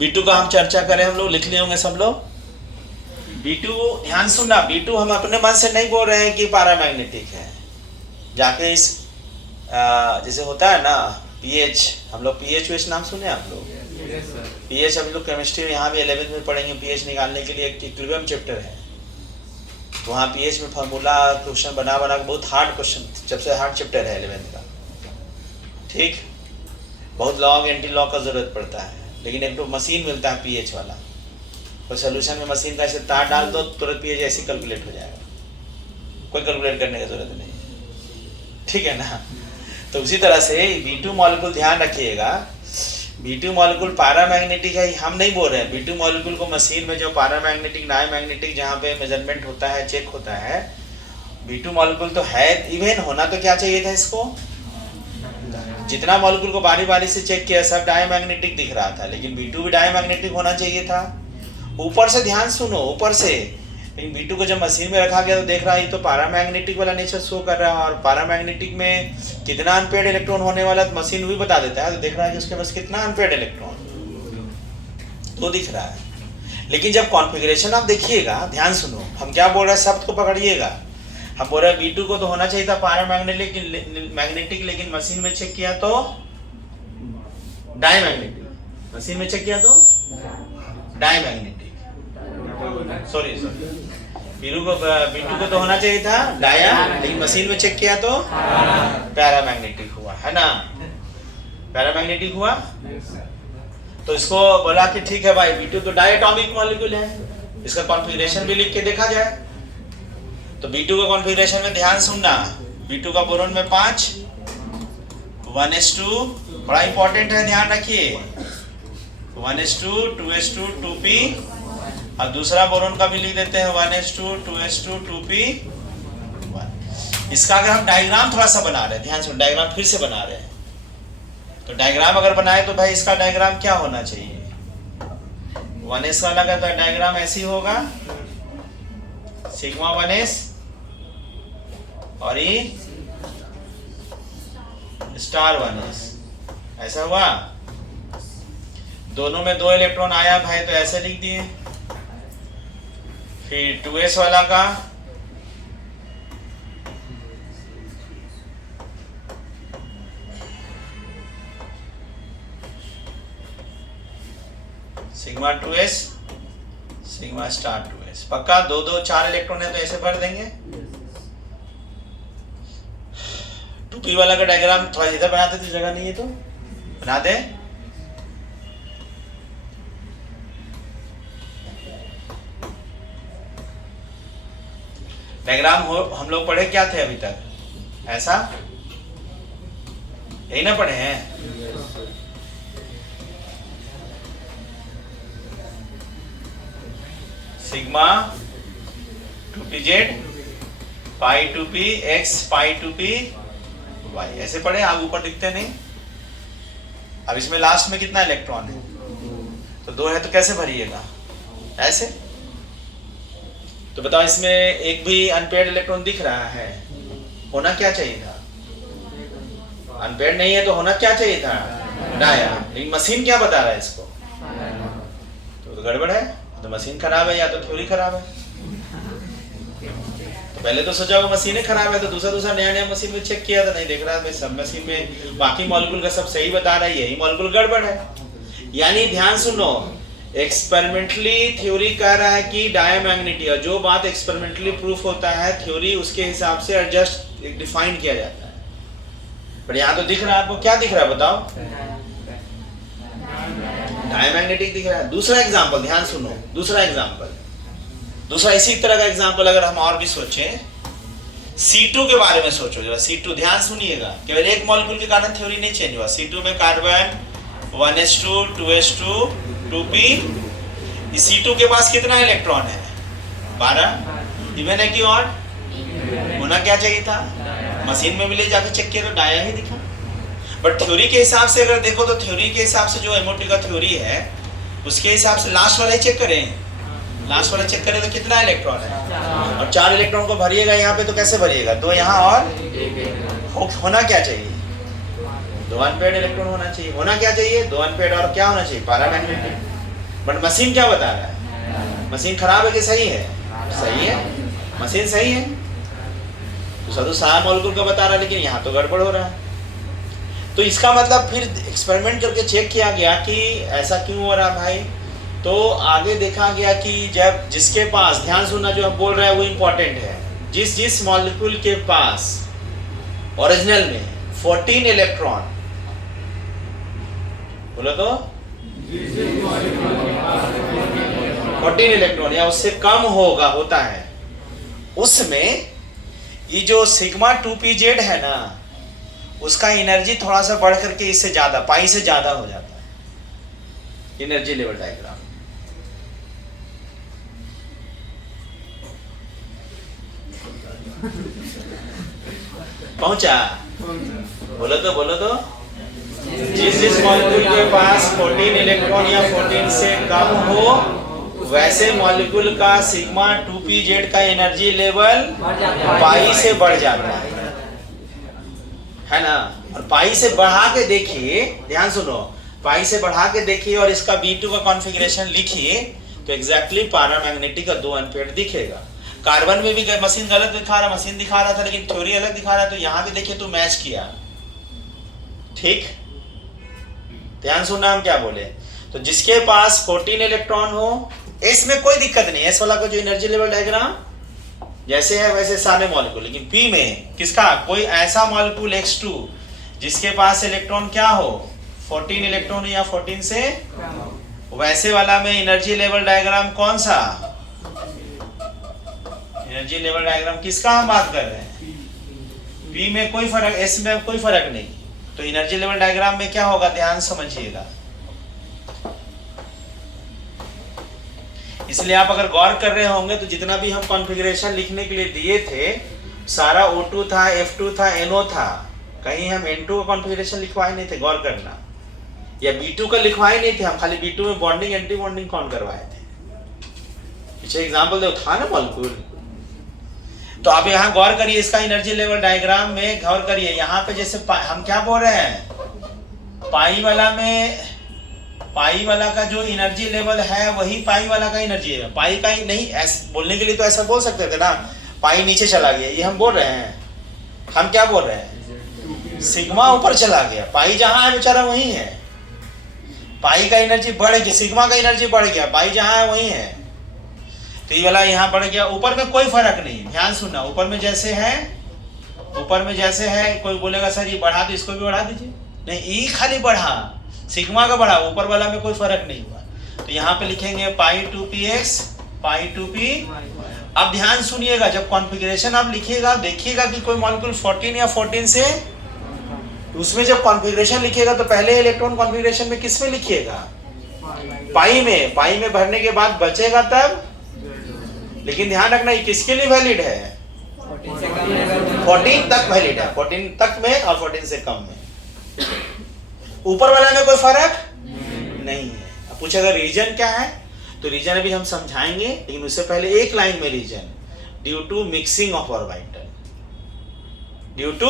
B2 का हम चर्चा करें, हम लोग लिख लिए होंगे सब लोग। B2 ध्यान सुनना, B2 हम अपने मन से नहीं बोल रहे हैं कि पैरामैग्नेटिक है। जाके इस जैसे होता है ना pH, हम लोग pH नाम सुने आप लोग? pH हम लोग केमिस्ट्री में यहाँ भी 11th में पढ़ेंगे। pH निकालने के लिए एक इक्विलिब्रियम चैप्टर है, तो वहाँ pH में फार्मूला क्वेश्चन बना के बहुत हार्ड क्वेश्चन, सबसे हार्ड चैप्टर है 11th का। ठीक, बहुत लॉग एंटी लॉग का जरूरत पड़ता है, लेकिन एक तो मशीन मिलता है pH वाला, और सोल्यूशन में मशीन का ऐसे तार डाल दो तुरंत pH ऐसे कैलकुलेट हो जाएगा, कोई कैलकुलेट करने की जरूरत नहीं। ठीक है ना? तो उसी तरह से B2 मॉलिक्यूल ध्यान रखिएगा, B2 मॉलिक्यूल पैरामैग्नेटिक है हम नहीं बोल रहे हैं। B2 मॉलिक्यूल को मशीन में जो पैरामैग्नेटिक डायमैग्नेटिक जहाँ पे मेजरमेंट होता है, चेक होता है, B2 मॉलिक्यूल तो है। इवन होना तो क्या चाहिए था इसको? जितना मॉलिक्यूल को बारी बारी से चेक किया सब डायमैग्नेटिक दिख रहा था, लेकिन B2 भी डायमैग्नेटिक होना चाहिए था। ऊपर से ध्यान सुनो, ऊपर से। लेकिन B2 को जब मशीन में रखा गया तो देख रहा है ये तो पैरामैग्नेटिक वाला नेचर शो कर रहा है, और पैरामैग्नेटिक में कितना अनपेयर्ड इलेक्ट्रॉन होने वाला तो मशीन भी बता देता है। तो देख रहा है कि उसके पास कितना अनपेयर्ड इलेक्ट्रॉन तो दिख रहा है। लेकिन जब कॉन्फ़िगरेशन आप देखिएगा, ध्यान सुनो, हम क्या बोल रहे हैं शब्द को पकड़िएगा। हम बोल रहे हैं B2 को तो होना चाहिए था पैरामैग्नेटिक, लेकिन मशीन में चेक किया तो डायमैग्नेटिक। मशीन में चेक किया तो डायमैग्नेटिक, सॉरी B2 को तो होना चाहिए था डाया, लेकिन मशीन में चेक किया तो पैरामैग्नेटिक हुआ, है ना? पैरामैग्नेटिक हुआ। तो इसको बोला कि ठीक है भाई, B2 तो डायटॉमिक मॉलिक्यूल है, इसका कॉन्फ़िगरेशन भी लिख के देखा जाए। तो B2 का कॉन्फ़िगरेशन में ध्यान सुनना, B2 का बोरोन में 5 1s2, बड़ा इंपॉर्टेंट है, ध्यान रखिए, 1s2 2s2 2p अब दूसरा बोरोन का भी लिख देते हैं 1s2 2s2 2p1। इसका अगर हम डायग्राम थोड़ा सा बना रहे हैं, ध्यान से डायग्राम फिर से बना रहे हैं, तो डायग्राम अगर बनाए तो भाई इसका डायग्राम क्या होना चाहिए, 1s वाला का तो डायग्राम ऐसे ही होगा, सिग्मा 1s और ई स्टार 1s, ऐसा हुआ। दोनों में 2 इलेक्ट्रॉन आया भाई तो ऐसे लिख दिए। फिर 2s वाला का sigma 2s sigma star 2s, पक्का 2 2 4 इलेक्ट्रॉन है तो ऐसे भर देंगे। 2p वाला का डायग्राम थोड़ा इधर बनाते थे, जगह नहीं है तो बना दे। डायग्राम हो हम लोग पढ़े क्या थे अभी तक, ऐसा यही ना पढ़े हैं। सिग्मा 2pz पाई 2p x पाई 2p y, ऐसे पढ़े, आप ऊपर लिखते नहीं। अब इसमें लास्ट में कितना इलेक्ट्रॉन है, तो 2 है तो कैसे भरिएगा, ऐसे। तो बताओ इसमें एक भी अनपेयर्ड इलेक्ट्रॉन दिख रहा है, होना क्या चाहिए था, अनपेयर्ड नहीं है तो होना क्या चाहिए था, डाया। लेकिन मशीन क्या बता रहा है इसको, तो गड़बड़ है, तो मशीन खराब है या तो थ्योरी खराब है। तो पहले तो सोचा वो मशीन खराब है, तो दूसरा नया मशीन में चेक किया था, नहीं देख रहा है सब मशीन में बाकी मॉलिक्यूल का सब सही बता रहा है, यही मॉलिक्यूल गड़बड़ है। यानी ध्यान सुनो, एक्सपेरिमेंटली थ्योरी कह रहा है कि डायमैग्नेटिक, और जो बात एक्सपेरिमेंटली प्रूफ होता है थ्योरी उसके हिसाब से एडजस्ट डिफाइन किया जाता है। पर यहाँ तो दिख रहा है आपको, क्या दिख रहा है बताओ, डायमैग्नेटिक दिख रहा है। दूसरा एग्जांपल ध्यान सुनो, दूसरा एग्जांपल, दूसरा इसी तरह का एग्जांपल अगर हम और भी सोचें, C2 के बारे में सोचो जरा। C2 ध्यान सुनिएगा, केवल एक मॉलिक्यूल के कारण थ्योरी नहीं चेंज हुआ। C2 में carbon 1s2 2s2 2p, C2 के पास कितना इलेक्ट्रॉन है, 12। इवन है कि ऑड, होना क्या चाहिए था, मशीन में भी ले जाकर चेक किया तो डाया ही दिखा। बट थ्योरी के हिसाब से अगर देखो तो थ्योरी के हिसाब से जो एमओटी का थ्योरी है उसके हिसाब से लास्ट वाला ही चेक करें, लास्ट वाला चेक करें तो कितना इलेक्ट्रॉन है, और 4 इलेक्ट्रॉन को भरिएगा यहाँ पे तो कैसे भरिएगा, तो यहाँ और होना क्या चाहिए, 2 अनपेयर्ड इलेक्ट्रॉन होना चाहिए। होना क्या चाहिए, 2 अनपेयर्ड और क्या होना चाहिए, पैरामैग्नेटिक। बट मशीन क्या बता रहा है, मशीन खराब है कि सही है, सही है, मशीन सही है, तो सारा मॉलिक्यूल का बता रहा है, लेकिन यहाँ तो गड़बड़ हो रहा है। तो इसका मतलब फिर एक्सपेरिमेंट करके चेक किया गया कि ऐसा क्यों हो रहा भाई। तो आगे देखा गया कि जब जिसके पास, ध्यान सुनना जो हम बोल रहे हैं वो इम्पोर्टेंट है, जिस मॉलिक्यूल के पास ओरिजिनल में 14 इलेक्ट्रॉन, बोलो तो 14 इलेक्ट्रॉन या उससे कम होता है, उसमें ये जो सिग्मा 2pz है ना, उसका एनर्जी थोड़ा सा बढ़ करके इससे ज्यादा, पाई से ज्यादा हो जाता है एनर्जी लेवल डायग्राम। पहुंचा, बोलो तो जिस मॉलिक्यूल के पास 14 इलेक्ट्रॉन या 14 से कम हो, वैसे मॉलिक्यूल का सिग्मा 2pz का एनर्जी लेवल पाई से बढ़ जाता है ना। और पाई से बढ़ा के देखिए, ध्यान सुनो, पाई से बढ़ा के देखिए और इसका B2 का कॉन्फ़िगरेशन लिखिए तो एग्जैक्टली पैरामैग्नेटिक का 2 अनपेयर्ड दिखेगा। कार्बन में भी मशीन गलत दिखा रहा था लेकिन थ्योरी अलग दिखा रहा है, तो यहाँ भी देखिए तो मैच किया, ठीक। ध्यान सुनना हम क्या बोले, तो जिसके पास 14 इलेक्ट्रॉन हो, एस में कोई दिक्कत नहीं, एस वाला का जो एनर्जी लेवल डायग्राम जैसे है वैसे सारे मॉलिक्यूल। लेकिन पी में किसका, कोई ऐसा मॉलिक्यूल X2 जिसके पास इलेक्ट्रॉन क्या हो, 14 इलेक्ट्रॉन या 14 से, वैसे वाला में एनर्जी लेवल डायग्राम कौन सा, एनर्जी लेवल डायग्राम किसका हम बात कर रहे हैं, पी में कोई फर्क, एस में कोई फर्क नहीं। तो एनर्जी लेवल डायग्राम में क्या होगा, ध्यान समझिएगा, इसलिए आप अगर गौर कर रहे होंगे तो जितना भी हम कॉन्फ़िगरेशन लिखने के लिए दिए थे सारा O2 था, F2 था, NO था, कहीं हम N2 का कॉन्फ़िगरेशन लिखवाए नहीं थे, गौर करना, या B2 का लिखवाए नहीं थे, हम खाली B2 में बॉन्डिंग एंटी बॉन्डिंग कौन करवाए थे। पीछे एग्जाम्पल दो था ना मॉलिक्यूल। तो आप यहाँ गौर करिए, इसका एनर्जी लेवल डायग्राम में गौर करिए। यहाँ पे जैसे हम क्या बोल रहे हैं, पाई वाला का जो एनर्जी लेवल है वही पाई वाला का एनर्जी है। पाई का ही नहीं, ऐसे बोलने के लिए तो ऐसा बोल सकते थे ना, पाई नीचे चला गया, ये हम बोल रहे हैं। हम क्या बोल रहे हैं, सिग्मा ऊपर चला गया, पाई जहां है बेचारा वही है। पाई का एनर्जी बढ़ गया, सिग्मा का एनर्जी बढ़ गया, पाई जहां है वही है। तो ये वाला यहाँ बढ़ गया, ऊपर में कोई फर्क नहीं। ध्यान सुनना, ऊपर में जैसे है, कोई बोलेगा सर ये बढ़ा दो, इसको भी बढ़ा दीजिए, नहीं ई खाली बढ़ा, सिग्मा का बढ़ा, ऊपर वाला में कोई फर्क नहीं हुआ। तो यहाँ पे लिखेंगे पाई 2px पाई 2p। अब ध्यान सुनिएगा, जब कॉन्फ़िगरेशन आप लिखिएगा देखिएगा कि कोई मॉलिक्यूल 14 या 14 से, उसमें जब कॉन्फ़िगरेशन लिखिएगा तो पहले इलेक्ट्रॉन कॉन्फ़िगरेशन में किस में लिखिएगा, पाई में भरने के बाद बचेगा तब। लेकिन ध्यान रखना ये किसके लिए वैलिड है, 14 तक वैलिड है, 14 तक में और 14 से कम में। ऊपर वाला में कोई फर्क नहीं है। अब पूछेगा रीजन क्या है, तो रीजन अभी हम समझाएंगे, लेकिन उससे पहले एक लाइन में reason, due to mixing of orbital, due to,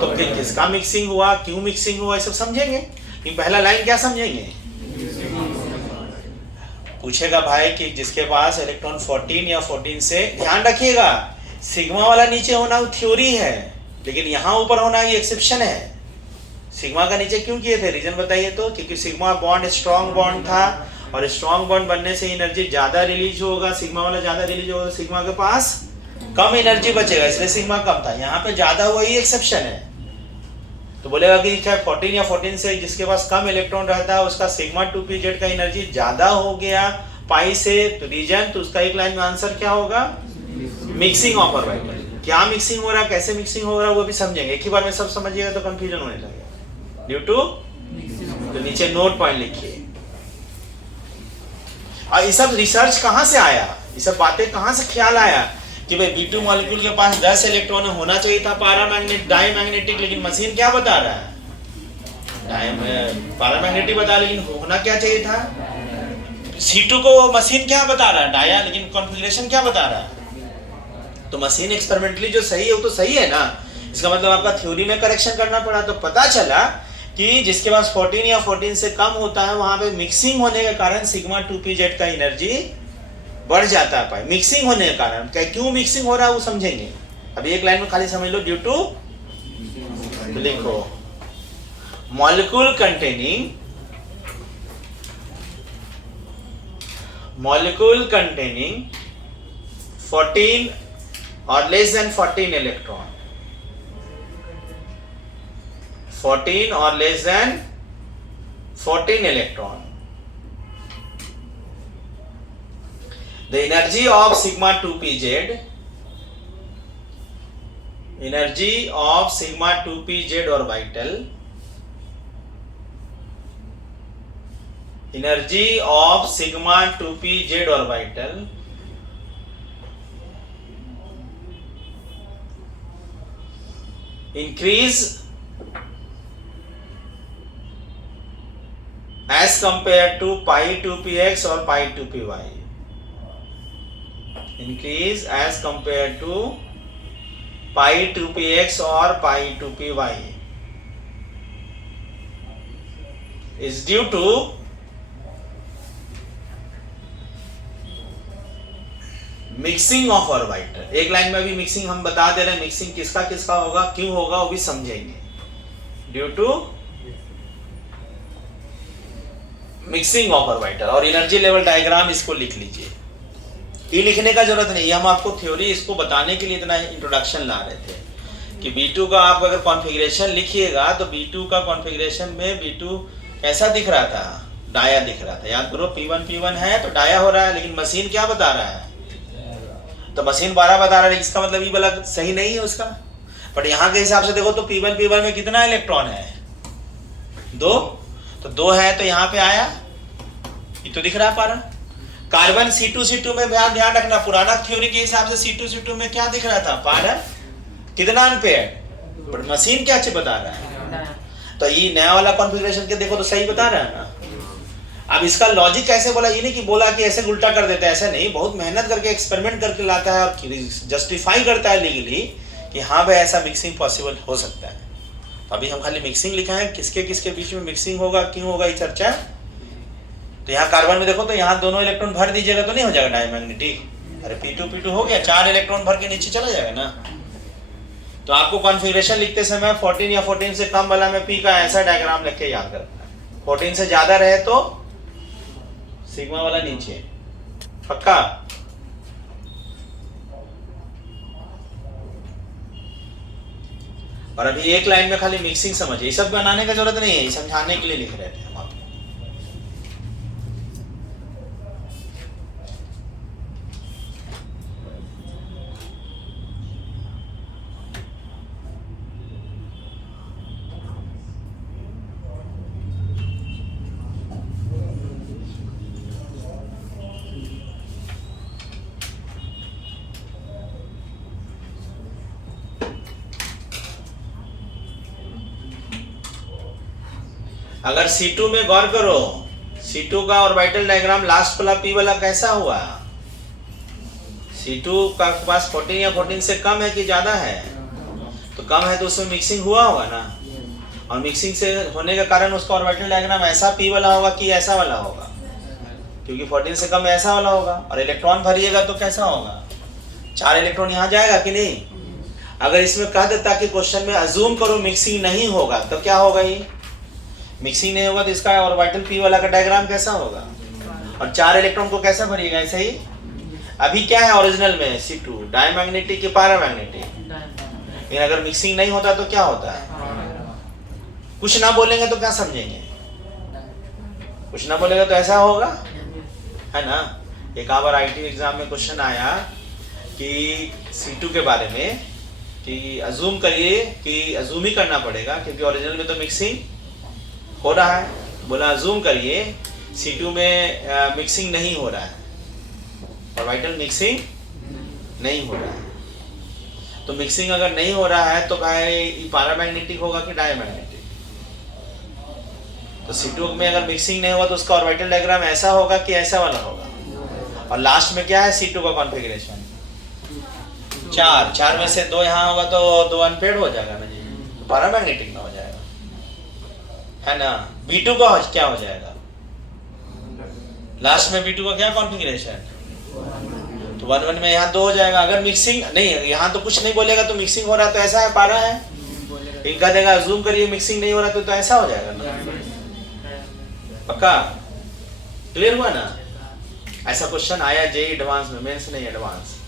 तो किसका मिक्सिंग हुआ, क्यों मिक्सिंग हुआ, ये सब समझेंगे। लेकिन पहला लाइन क्या समझेंगे, पूछेगा भाई कि जिसके पास इलेक्ट्रॉन 14 या 14 से, ध्यान रखिएगा सिग्मा वाला नीचे होना वो थ्योरी है, लेकिन यहाँ ऊपर होना ये एक्सेप्शन है। सिग्मा का नीचे क्यों किए थे, रीजन बताइए तो, क्योंकि सिग्मा बॉन्ड स्ट्रॉन्ग बॉन्ड था और स्ट्रॉन्ग बॉन्ड बनने से एनर्जी ज्यादा रिलीज होगा, सिग्मा वाला ज्यादा रिलीज होगा, सिग्मा के पास कम एनर्जी बचेगा, इसलिए सिग्मा कम था। यहाँ पे ज्यादा हुआ ही एक्सेप्शन है। तो बोलेगा कि चाहे 14 या 14 से जिसके पास कम इलेक्ट्रॉन रहता है उसका सिग्मा 2pz का एनर्जी ज्यादा हो गया पाई से, तो रीजन, तो उसका एक लाइन में आंसर क्या होगा, मिक्सिंग ऑफ ऑर्बिटल। क्या मिक्सिंग हो रहा है, कैसे मिक्सिंग हो रहा है वो भी समझेंगे, एक ही बार में सब समझिएगा तो कंफ्यूजन होने लगेगा। ड्यू टू, तो नीचे नोट पॉइंट लिखिए। और ये सब रिसर्च कहाँ से आया, ये सब बातें कहाँ से ख्याल आया कि भाई B2 मॉलिक्यूल के पास 10 इलेक्ट्रॉन होना चाहिए था डायमैग्नेटिक, लेकिन मशीन क्या बता रहा है, पैरामैग्नेटिक बता, लेकिन होना क्या चाहिए था C2 को, मशीन क्या बता रहा है डाया, लेकिन कॉन्फ़िगरेशन क्या बता रहा है। तो मशीन एक्सपेरिमेंटली जो सही है वो तो सही है ना, इसका मतलब आपका थ्योरी में करेक्शन करना पड़ा। तो पता चला कि जिसके पास 14 या 14 से कम होता है वहां पे मिक्सिंग होने के कारण सिग्मा 2pz का एनर्जी बढ़ जाता है पाई, मिक्सिंग होने के कारण। क्या क्यों मिक्सिंग हो रहा है वो समझेंगे। अभी एक लाइन में खाली समझ लो, ड्यू टू, तो लिखो मॉलिक्यूल कंटेनिंग 14 और लेस देन 14 इलेक्ट्रॉन, 14 और less than 14 electron, the energy of sigma 2pz, energy of sigma 2pz orbital, energy of sigma 2pz orbital increase as compared to pi 2px or pi 2py, increase as compared to pi 2px or pi 2py is due to mixing of orbital. एक लाइन में भी मिक्सिंग हम बता दे रहे हैं, मिक्सिंग किसका किसका होगा, क्यों होगा वो भी समझेंगे। Due to mixing of orbital, और एनर्जी लेवल डायग्राम इसको लिख लीजिए। ये लिखने का जरूरत नहीं, हम आपको थ्योरी इसको बताने के लिए इतना इंट्रोडक्शन ला रहे थे कि B2 का आप अगर कॉन्फ़िगरेशन लिखिएगा तो B2 का कॉन्फ़िगरेशन में B2 कैसा दिख रहा था, डाया दिख रहा था। याद करो P1 है तो डाया हो रहा है, लेकिन मशीन क्या बता रहा है, तो मशीन 12 बता रहा है, इसका मतलब ये वाला सही नहीं है उसका। बट यहाँ के हिसाब से देखो तो P1 में कितना इलेक्ट्रॉन है, 2, तो 2 है तो यहाँ पे आया, ये तो दिख रहा है 12। कार्बन C2 में ध्यान रखना, पुराना थ्योरी के हिसाब से C2 में क्या दिख रहा था, पारा कितना अनपेयर्ड, बट मशीन क्या चीज बता रहा है, तो ये नया वाला कॉन्फ़िगरेशन के देखो तो सही बता रहा है ना। अब इसका लॉजिक कैसे बोला, ये नहीं कि बोला कि ऐसे उल्टा कर देता है, ऐसा नहीं, बहुत मेहनत करके एक्सपेरिमेंट करके लाता है और जस्टिफाई करता है लीगली कि हाँ भाई ऐसा मिक्सिंग पॉसिबल हो सकता है। तो अभी हम खाली मिक्सिंग लिखा है, किसके किसके बीच में मिक्सिंग होगा, क्यों होगा, ये चर्चा। तो यहाँ कार्बन में देखो तो यहाँ दोनों इलेक्ट्रॉन भर दीजिएगा तो नहीं हो जाएगा डायमैग्नेटिक, अरे P2 हो गया, 4 इलेक्ट्रॉन भर के नीचे चला जाएगा ना। तो आपको कॉन्फ़िगरेशन लिखते समय 14 या 14 से कम वाला में P का ऐसा डायग्राम लिख के याद करना है, 14 से ज्यादा रहे तो सिग्मा वाला नीचे, पक्का। और अभी एक लाइन में खाली मिक्सिंग समझिए, ये सब बनाने की जरूरत नहीं है, ये समझाने के लिए लिख रहे थे हम आप। अगर C2 में गौर करो, C2 का ऑर्बिटल डायग्राम लास्ट वाला P वाला कैसा हुआ, C2 का पास 14 या 14 से कम है कि ज्यादा है, तो कम है तो उसमें मिक्सिंग हुआ होगा ना, और मिक्सिंग से होने के कारण उसका ऑर्बिटल डायग्राम ऐसा P वाला होगा कि ऐसा वाला होगा, क्योंकि 14 से कम ऐसा वाला होगा। और इलेक्ट्रॉन भरिएगा तो कैसा होगा, 4 इलेक्ट्रॉन यहाँ जाएगा कि नहीं। अगर इसमें कह देता कि क्वेश्चन में अज्यूम करो मिक्सिंग नहीं होगा, तो क्या होगा, ये मिक्सिंग नहीं होगा तो इसका ऑर्बिटल P वाला का डायग्राम कैसा होगा, और 4 इलेक्ट्रॉन को कैसा भरिएगा, ऐसे ही। अभी क्या है ओरिजिनल में C2 डायमैग्नेटिक कि पैरामैग्नेटिक, लेकिन अगर मिक्सिंग नहीं होता तो क्या होता है, कुछ ना बोलेंगे तो क्या समझेंगे, कुछ ना बोलेगा तो ऐसा होगा, है ना। एक बार आईटी एग्जाम में क्वेश्चन आया कि C2 के बारे में कि अज्यूम करिए, कि अज्यूम ही करना पड़ेगा क्योंकि ओरिजिनल में तो मिक्सिंग हो रहा है, बोला अज्यूम करिए C2 में मिक्सिंग नहीं हो रहा है, ऑर्बिटल मिक्सिंग नहीं हो रहा है। तो मिक्सिंग अगर नहीं हो रहा है तो भाई पैरामैग्नेटिक होगा कि डायमैग्नेटिक। तो C2 में अगर मिक्सिंग नहीं हुआ तो उसका ऑर्बिटल डायग्राम ऐसा होगा कि ऐसा वाला होगा। और लास्ट में क्या है C2 का कॉन्फ़िगरेशन 4 में से 2 यहाँ होगा तो 2 अनपेयर्ड हो जाएगा ना जी, तो पैरामैग्नेटिक ना हो जाएगा, है ना। B2 का क्या हो जाएगा, लास्ट में B2 का क्या कॉन्फ़िगरेशन, तो 1 में यहाँ 2 हो जाएगा। अगर मिक्सिंग नहीं, यहाँ तो कुछ नहीं बोलेगा तो मिक्सिंग हो रहा है तो ऐसा है, पारा है, इनका देगा अज्यूम करिए मिक्सिंग नहीं हो रहा तो ऐसा हो जाएगा ना, पक्का। क्लियर हुआ ना। ऐसा क्वेश्चन आया जेईई एडवांस में, मेंस नहीं एडवांस।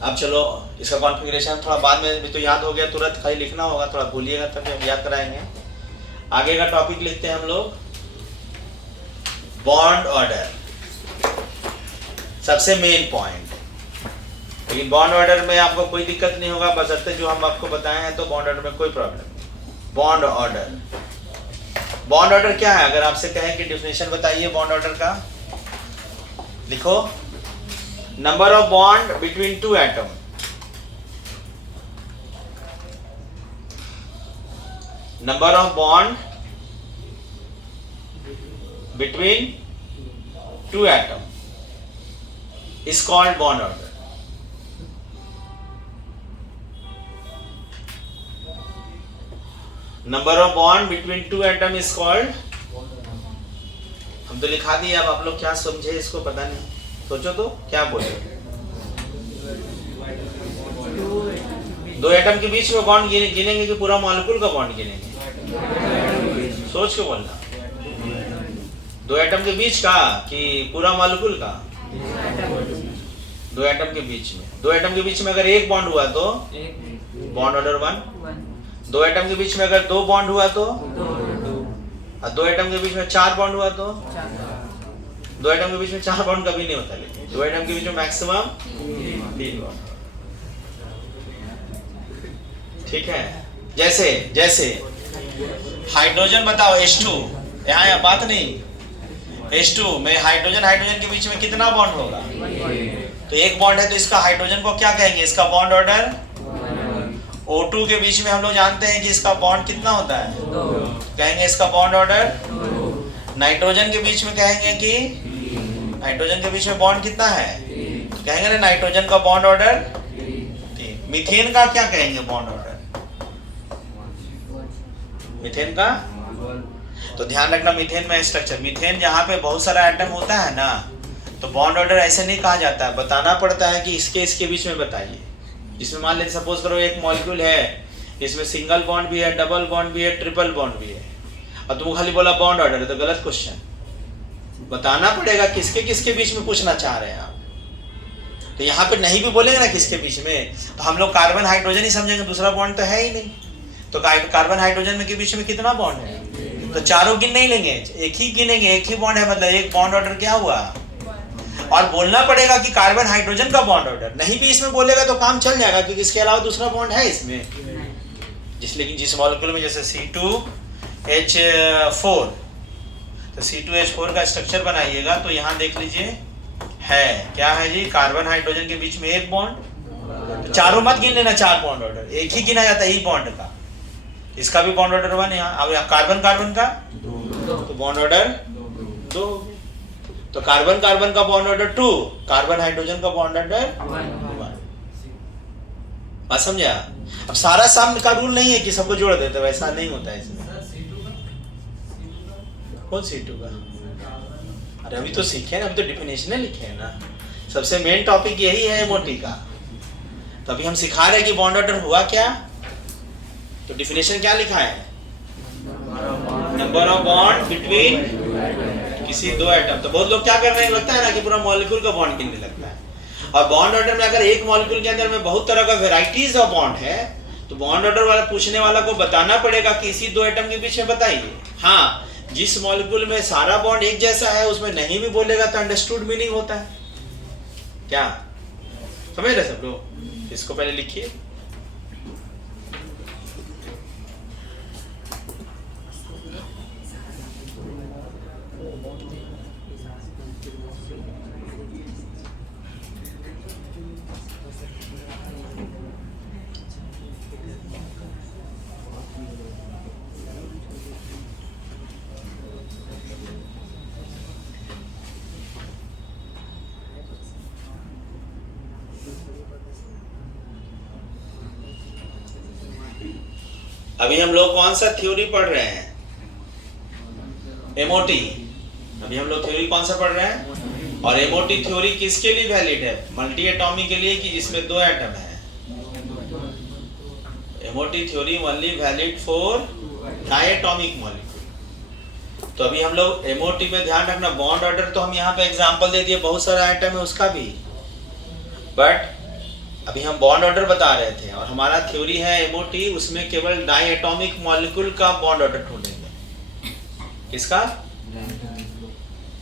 अब चलो इसका कॉन्फ़िगरेशन थोड़ा बाद में भी तो याद हो गया, तुरंत खाली लिखना होगा, थोड़ा भूलिएगा तब हम याद कराएंगे। आगे का टॉपिक लिखते हैं हम लोग, बॉन्ड ऑर्डर, सबसे मेन पॉइंट। लेकिन बॉन्ड ऑर्डर में आपको कोई दिक्कत नहीं होगा, बशर्ते जो हम आपको बताए हैं, तो बॉन्ड ऑर्डर में कोई प्रॉब्लम नहीं। बॉन्ड ऑर्डर, बॉन्ड ऑर्डर क्या है, अगर आपसे कहें कि डेफिनेशन बताइए बॉन्ड ऑर्डर का, लिखो number of bond between 2 atom, number of bond between 2 atom is called bond order. Number of bond between 2 atom is called, हम तो लिखा दिए, अब आप लोग क्या समझे इसको पता नहीं, सोचो तो क्या बोले। 2 एटम के बीच में बॉन्ड गिनेंगे कि पूरा मॉलिक्यूल का बॉन्ड गिनेंगे, सोच के बोलना। 2 एटम के बीच का कि पूरा मॉलिक्यूल का, 2 एटम के बीच में। 2 एटम के बीच में अगर एक बॉन्ड हुआ तो बॉन्ड ऑर्डर 1। 2 एटम के बीच में अगर 2 बॉन्ड हुआ तो, और 2 एटम के बीच में 4 बॉन्ड हुआ तो, 2 एटम के बीच में 4 बॉन्ड कभी नहीं होता, लेकिन 2 एटम के बीच में मैक्सिमम 3 बॉन्ड। ठीक है, जैसे हाइड्रोजन बताओ H2, यहाँ बात नहीं, H2 में हाइड्रोजन हाइड्रोजन के बीच में कितना बॉन्ड होगा? तो एक बॉन्ड है, तो इसका हाइड्रोजन को क्या कहेंगे? इसका बॉन्ड ऑर्डर O2 के बीच में हम लोग जानते हैं कि इसका बॉन्ड कितना होता है, कहेंगे इसका बॉन्ड ऑर्डर। नाइट्रोजन के बीच में कहेंगे कि नाइट्रोजन के बीच में बॉन्ड कितना है, तो कहेंगे ना नाइट्रोजन का बॉन्ड ऑर्डर 3। मीथेन का क्या कहेंगे बॉन्ड ऑर्डर? मीथेन का तो ध्यान रखना, मीथेन में स्ट्रक्चर, मीथेन जहाँ पे बहुत सारा एटम होता है ना, तो बॉन्ड ऑर्डर ऐसे नहीं कहा जाता है, बताना पड़ता है कि इसके बीच में बताइए। जिसमें मान लेते सपोज करो एक मॉलिक्यूल है, इसमें सिंगल बॉन्ड भी है, डबल बॉन्ड भी है, ट्रिपल बॉन्ड भी है, और तुम खाली बोला बॉन्ड ऑर्डर है, तो गलत क्वेश्चन। बताना पड़ेगा किसके बीच में पूछना चाह रहे हैं आप। तो यहाँ पे नहीं भी बोलेंगे ना किसके बीच में, तो हम लोग कार्बन हाइड्रोजन ही समझेंगे, दूसरा बॉन्ड तो है ही नहीं। तो कार्बन हाइड्रोजन में के बीच में कितना बॉन्ड है, तो चारों गिन नहीं लेंगे, एक ही गिनेंगे, एक ही बॉन्ड है, मतलब एक बॉन्ड ऑर्डर क्या हुआ। और बोलना पड़ेगा कि कार्बन हाइड्रोजन का बॉन्ड ऑर्डर, नहीं भी इसमें बोलेगा तो काम चल जाएगा, क्योंकि इसके अलावा दूसरा बॉन्ड है इसमें। लेकिन जिस मॉलिक्यूल में जैसे C2H4, तो C2H4 का स्ट्रक्चर बनाइएगा, तो यहाँ देख लीजिए है क्या है जी, कार्बन हाइड्रोजन के बीच में एक बॉन्ड, तो चारों मत गिन लेना, 4 बॉन्ड ऑर्डर, एक ही गिना जाता है एक बॉन्ड का। इसका भी बॉन्ड ऑर्डर 1 यहाँ, अब कार्बन कार्बन का तो बॉन्ड ऑर्डर 2, तो कार्बन कार्बन का बॉन्ड ऑर्डर 2, कार्बन हाइड्रोजन का बॉन्ड ऑर्डर 1। बात समझा? अब सारा सम का रूल नहीं है कि सबको जोड़ देते, वैसा नहीं होता है इसमें। कौन C2 का? अरे अभी तो सीखे ना, अभी तो डिफिनेशन लिखे है ना, सबसे मेन टॉपिक यही है एमओटी का। तो अभी हम सिखा रहे हैं कि बॉन्ड ऑर्डर हुआ क्या, तो डिफिनेशन क्या लिखा है, नंबर ऑफ बॉन्ड बिटवीन किसी दो एटम। तो बहुत लोग क्या कर रहे हैं, लगता है ना कि पूरा मॉलिक्यूल का बॉन्ड गिनने लगता है। और बॉन्ड ऑर्डर में अगर एक मॉलिक्यूल के अंदर में बहुत तरह का वेराइटीज ऑफ बॉन्ड है, तो बॉन्ड ऑर्डर वाला पूछने वाला को बताना पड़ेगा कि इसी 2 एटम के बीच में बताइए। हाँ, जिस मॉलिक्यूल में सारा बॉन्ड एक जैसा है उसमें नहीं भी बोलेगा तो अंडरस्टूड मीनिंग होता है। क्या समझ रहे सब लोग? इसको पहले लिखिए। अभी हम लोग कौन सा थ्योरी पढ़ रहे हैं, एमओटी। अभी हम लोग थ्योरी कौन सा पढ़ रहे हैं, और एमओटी थ्योरी किसके लिए वैलिड है, मल्टी एटॉमिक के लिए कि जिसमें 2 एटम है। MOT theory only valid for diatomic molecule. तो अभी हम लोग एमओटी में ध्यान रखना, बॉन्ड ऑर्डर तो हम यहाँ पे एग्जांपल दे दिए, बहुत सारा आइटम है उसका भी, बट अभी हम बॉन्ड ऑर्डर बता रहे थे, और हमारा थ्योरी है एमओटी, उसमें केवल डाई एटॉमिक मॉलिक्यूल का बॉन्ड ऑर्डर ढूंढेंगे। किसका?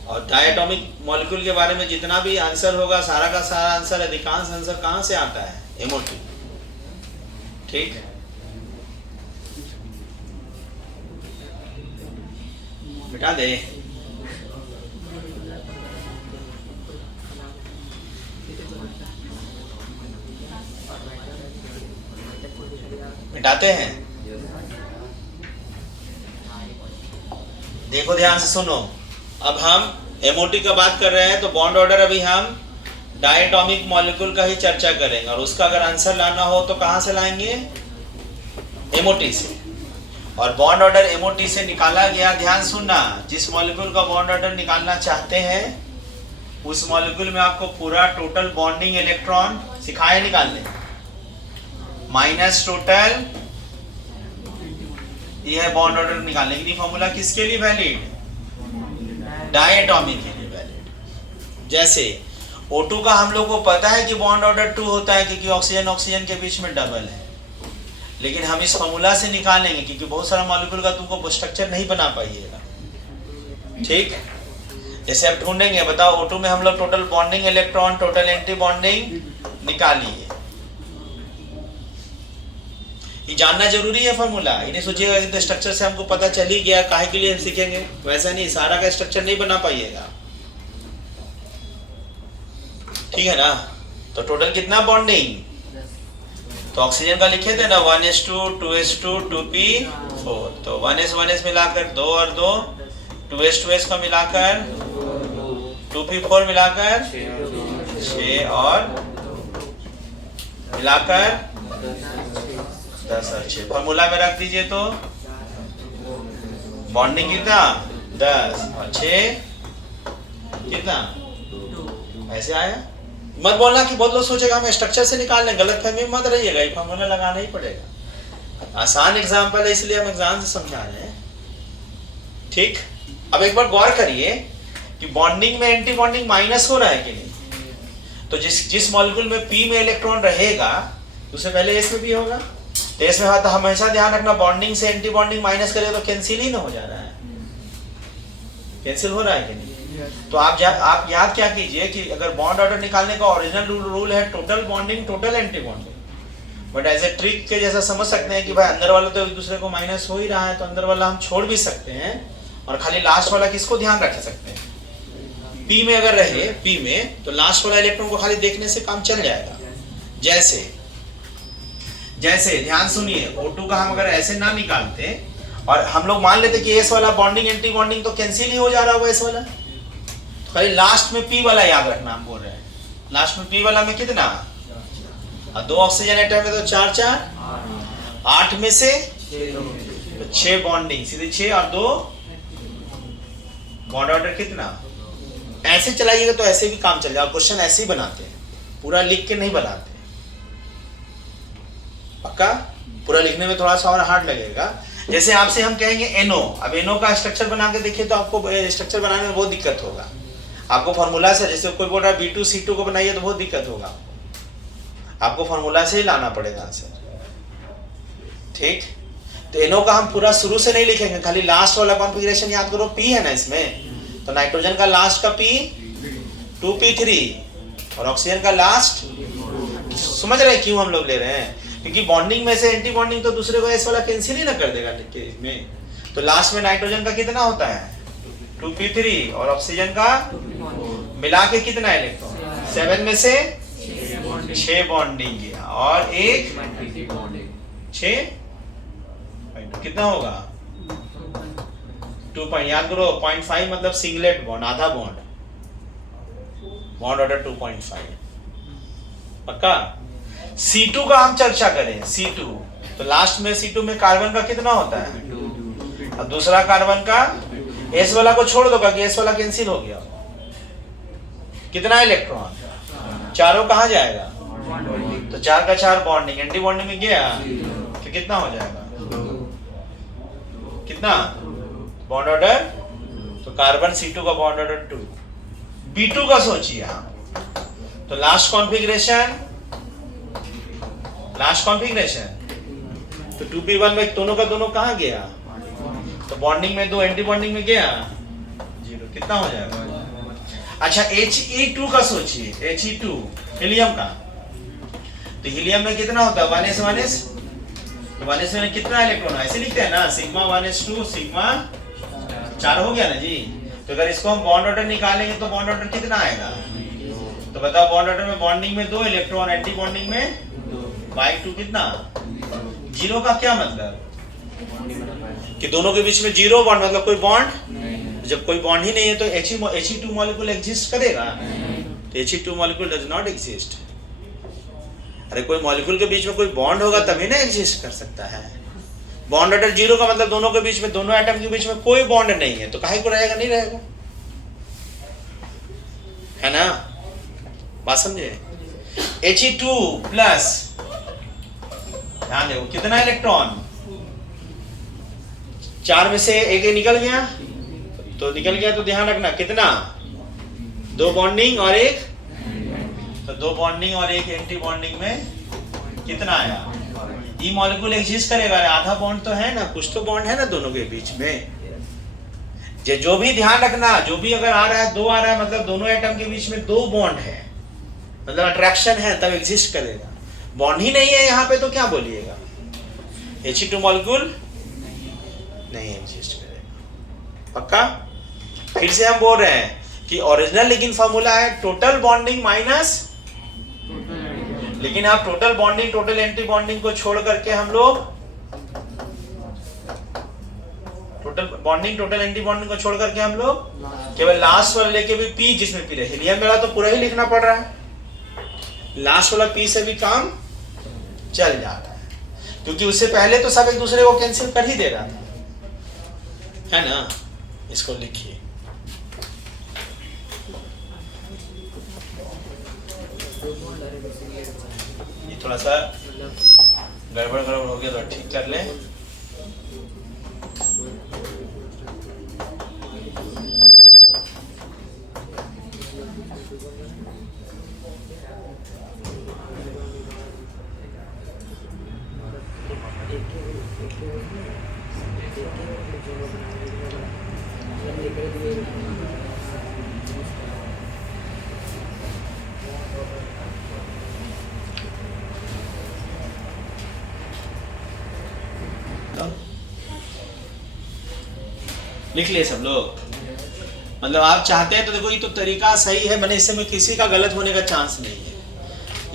और डाई एटॉमिक मॉलिक्यूल के बारे में जितना भी आंसर होगा, सारा का सारा आंसर, अधिकांश आंसर कहाँ से आता है, एमओटी। ठीक है, मिटा दे। मिटाते हैं। देखो ध्यान से सुनो, अब हम एमओटी का बात कर रहे हैं, तो बॉन्ड ऑर्डर अभी हम डायटॉमिक मॉलिक्यूल का ही चर्चा करेंगे, और उसका अगर आंसर लाना हो तो कहां से लाएंगे, एमओटी से। और बॉन्ड ऑर्डर एमओटी से निकाला गया, ध्यान सुनना, जिस मॉलिक्यूल का बॉन्ड ऑर्डर निकालना चाहते हैं उस मॉलिक्यूल में आपको पूरा टोटल बॉन्डिंग इलेक्ट्रॉन सिखाए निकालने, माइनस टोटल, ये है बॉन्ड ऑर्डर निकालने के लिए फॉर्मूला। किसके लिए वैलिड, डायटॉमिक के लिए वैलिड। जैसे O2 का हम लोग को पता है कि बॉन्ड ऑर्डर 2 होता है, क्योंकि ऑक्सीजन ऑक्सीजन के बीच में डबल है, लेकिन हम इस फॉर्मूला से निकालेंगे क्योंकि बहुत सारा मॉलिक्यूल का तुमको स्ट्रक्चर नहीं बना पाइएगा। ठीक, जैसे आप ढूंढेंगे, बताओ O2 में हम लोग total bonding electron, total anti bonding निकालिए। ये जानना जरूरी है फॉर्मूला। इन्हें सोचिएगा कि स्ट्रक्चर से हमको पता चल ही गया, काहे के लिए हम सीखेंगे, वैसा नहीं, सारा का स्ट्रक्चर नहीं बना पाइएगा, ठीक है ना। तो टोटल कितना बॉन्डिंग, तो ऑक्सीजन का लिखे थे ना 1s2 2s2 2p4, तो 1s मिलाकर 2 और 2, 2s का मिलाकर 2p4 मिलाकर 6 और मिलाकर 10 और 6, फॉर्मूला में रख दीजिए। तो बॉन्डिंग कितना 10 और 6 कितना, ऐसे आया। मत बोलना कि बहुत लोग सोचेगा हम स्ट्रक्चर से निकाल लें, गलत फहमी में मत रहिएगा, ये फॉर्मूला लगाना ही पड़ेगा। आसान एग्जाम्पल है इसलिए हम एग्जाम से समझा रहे हैं, ठीक। अब एक बार गौर करिए कि बॉन्डिंग में एंटी बॉन्डिंग माइनस हो रहा है कि नहीं। तो जिस मॉलिक्यूल में पी में इलेक्ट्रॉन रहेगा उससे पहले एस में भी होगा, तो एस में तो हमेशा ध्यान रखना बॉन्डिंग से एंटी बॉन्डिंग माइनस करे तो कैंसिल ही ना हो जा रहा है, कैंसिल हो रहा है कि नहीं। तो आप याद क्या कीजिए कि अगर बॉन्ड ऑर्डर निकालने का ओरिजिनल रूल है total bonding total anti bonding, but as a trick के जैसा समझ सकते हैं कि भाई अंदर वाला तो एक दूसरे को माइनस हो ही रहा है, तो अंदर वाला हम छोड़ भी सकते हैं और खाली लास्ट वाला किसको ध्यान रख सकते हैं, पी में अगर रहे पी में तो लास्ट वाला इलेक्ट्रॉन को खाली देखने से काम चल जाएगा। जैसे ध्यान सुनिए, O2 का हम अगर ऐसे ना निकालते और हम लोग मान लेते कि एस वाला बॉन्डिंग एंटी बॉन्डिंग तो कैंसिल ही हो जा रहा होगा एस वाला, तो खाली लास्ट में पी वाला याद रखना, हम बोल रहे हैं लास्ट में पी वाला में कितना, और 2 ऑक्सीजन एटम में तो 4 4 8 में से तो 6 बॉन्डिंग सीधे 6 और 2 बॉन्ड ऑर्डर कितना, ऐसे चलाइएगा तो ऐसे भी काम चल जाएगा। क्वेश्चन ऐसे ही बनाते हैं, पूरा लिख के नहीं बनाते, पक्का पूरा लिखने में थोड़ा सा और हार्ड लगेगा। जैसे आपसे हम कहेंगे NO, अब NO का स्ट्रक्चर बना के देखिए तो आपको स्ट्रक्चर बनाने में बहुत दिक्कत होगा। आपको फॉर्मूला से, जैसे कोई बोल रहा है B2C2 को बनाइए तो बहुत दिक्कत होगा, आपको फॉर्मूला से ही लाना पड़ेगा आंसर, ठीक। तो NO का हम पूरा शुरू से नहीं लिखेंगे, खाली लास्ट वाला कॉन्फ़िगरेशन याद करो, P है ना इसमें, तो नाइट्रोजन का लास्ट का P 2p3 और ऑक्सीजन का लास्ट, समझ रहे हैं क्यों हम लोग ले रहे हैं, क्योंकि बॉन्डिंग में से एंटी बॉन्डिंग तो दूसरे को एस वाला कैंसिल ही ना कर देगा में, तो लास्ट में नाइट्रोजन का कितना होता है 2p3 और ऑक्सीजन का मिला के कितना इलेक्ट्रॉन, 7 में से 6 बॉन्डिंग किया और एक 6 कितना होगा 2 पॉइंट, याद करो 0.5 मतलब सिंगलेट बॉन्ड, आधा बॉन्ड, बॉन्ड ऑर्डर 2.5, पक्का। C2 का हम चर्चा करें, C2 तो लास्ट में C2 में कार्बन का कितना होता है, और दूसरा कार्बन का S वाला को छोड़ दो क्योंकि S वाला कैंसिल हो गया, कितना इलेक्ट्रॉन, चारों कहाँ जाएगा, तो 4 का 4 बॉन्डिंग, एंटी बॉन्डिंग में गया तो कितना हो जाएगा, कितना बॉन्ड ऑर्डर, तो कार्बन C2 का बॉन्ड ऑर्डर 2। B2 का सोचिए आप, तो लास्ट कॉन्फ़िगरेशन तो 2p1 में दोनों का दोनों कहाँ गया, तो बॉन्डिंग में 2 एंटी बॉन्डिंग में गया 0, कितना हो जाएगा। अच्छा He2 का सोचिए, He2 हीलियम का, तो हीलियम में कितना होता है 1s तो 1s में कितना इलेक्ट्रॉन, ऐसे लिखते हैं ना, सिग्मा 1s2 सिग्मा 4 हो गया ना जी। तो अगर इसको हम बॉन्ड ऑर्डर निकालेंगे तो बॉन्ड ऑर्डर कितना आएगा, तो बताओ बॉन्ड ऑर्डर में बॉन्डिंग में 2 इलेक्ट्रॉन, एंटी बॉन्डिंग में बाई 2 कितना, 0 का क्या मतलब कि दोनों के बीच में 0 बॉन्ड, मतलब कोई बॉन्ड, जब कोई बॉन्ड ही नहीं है तो He2 मॉलिक्यूल एग्जिस्ट करेगा, तो He2 molecule does not exist. अरे कोई मॉलिक्यूल के बीच में कोई बॉन्ड होगा तभी ना एग्जिस्ट कर सकता है। बॉन्ड ऑर्डर 0 का मतलब दोनों के बीच में, दोनों एटम के बीच में कोई बॉन्ड नहीं है, तो काहे को रहेगा, नहीं रहेगा, है ना, बात समझे। He2 प्लस, ध्यान दो कितना इलेक्ट्रॉन, 4 में से एक निकल गया, तो ध्यान रखना कितना, 2 बॉन्डिंग और एक, तो 2 बॉन्डिंग और एक एंटी बॉन्डिंग में कितना आया, ये मॉलिक्यूल एग्जिस्ट करेगा, आधा बॉन्ड तो है ना, कुछ तो बॉन्ड है ना दोनों के बीच में। जो भी ध्यान रखना, जो भी अगर आ रहा है 2 आ रहा है मतलब दोनों एटम के बीच में 2 बॉन्ड है, मतलब अट्रैक्शन है, तब एग्जिस्ट करेगा। बॉन्ड ही नहीं है यहाँ पे तो क्या बोलिएगा, He2 मॉलिक्यूल नहीं एग्जिस्ट करेगा। पक्का? फिर से हम बोल रहे हैं कि ओरिजिनल लिगेंड फार्मूला है टोटल बॉन्डिंग माइनस, लेकिन आप total bonding total anti bonding को छोड़ करके हम लोग total bonding total anti bonding को छोड़ करके हम लोग केवल लास्ट वाला लेके भी पी, जिसमें पी रहे हीलियम वाला तो पूरा ही लिखना पड़ रहा है, लास्ट वाला पी से भी काम चल जाता है, क्योंकि उससे पहले तो सब एक दूसरे को कैंसिल कर ही दे रहा था, है ना। इसको लिखिए, ये थोड़ा सा गड़बड़ हो गया तो ठीक कर लें। लिख लिए सब लोग? मतलब आप चाहते हैं तो देखो ये तो तरीका सही है, मैंने इसमें किसी का गलत होने का चांस नहीं है,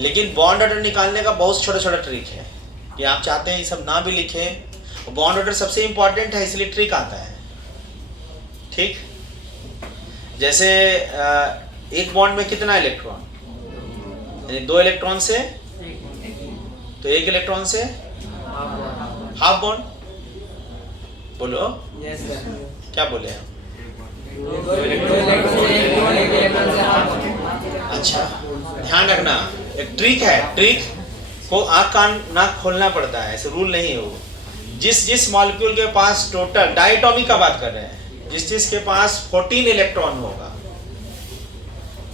लेकिन बॉन्ड ऑर्डर निकालने का बहुत छोटा छोटा ट्रिक है कि आप चाहते हैं ये सब ना भी लिखें। बॉन्ड ऑर्डर सबसे इंपॉर्टेंट है, इसलिए ट्रिक आता है। ठीक, जैसे एक बॉन्ड में कितना इलेक्ट्रॉन, यानी 2 इलेक्ट्रॉन से, तो 1 इलेक्ट्रॉन से हाफ बॉन्ड। बोलो क्या बोले हम? अच्छा, ध्यान रखना, एक ट्रिक है, ट्रिक को आँख कान नाक खोलना पड़ता है, ऐसे रूल नहीं है वो। जिस मॉलिक्यूल के पास टोटल डायटोमिक का बात कर रहे हैं, जिस के पास 14 इलेक्ट्रॉन होगा,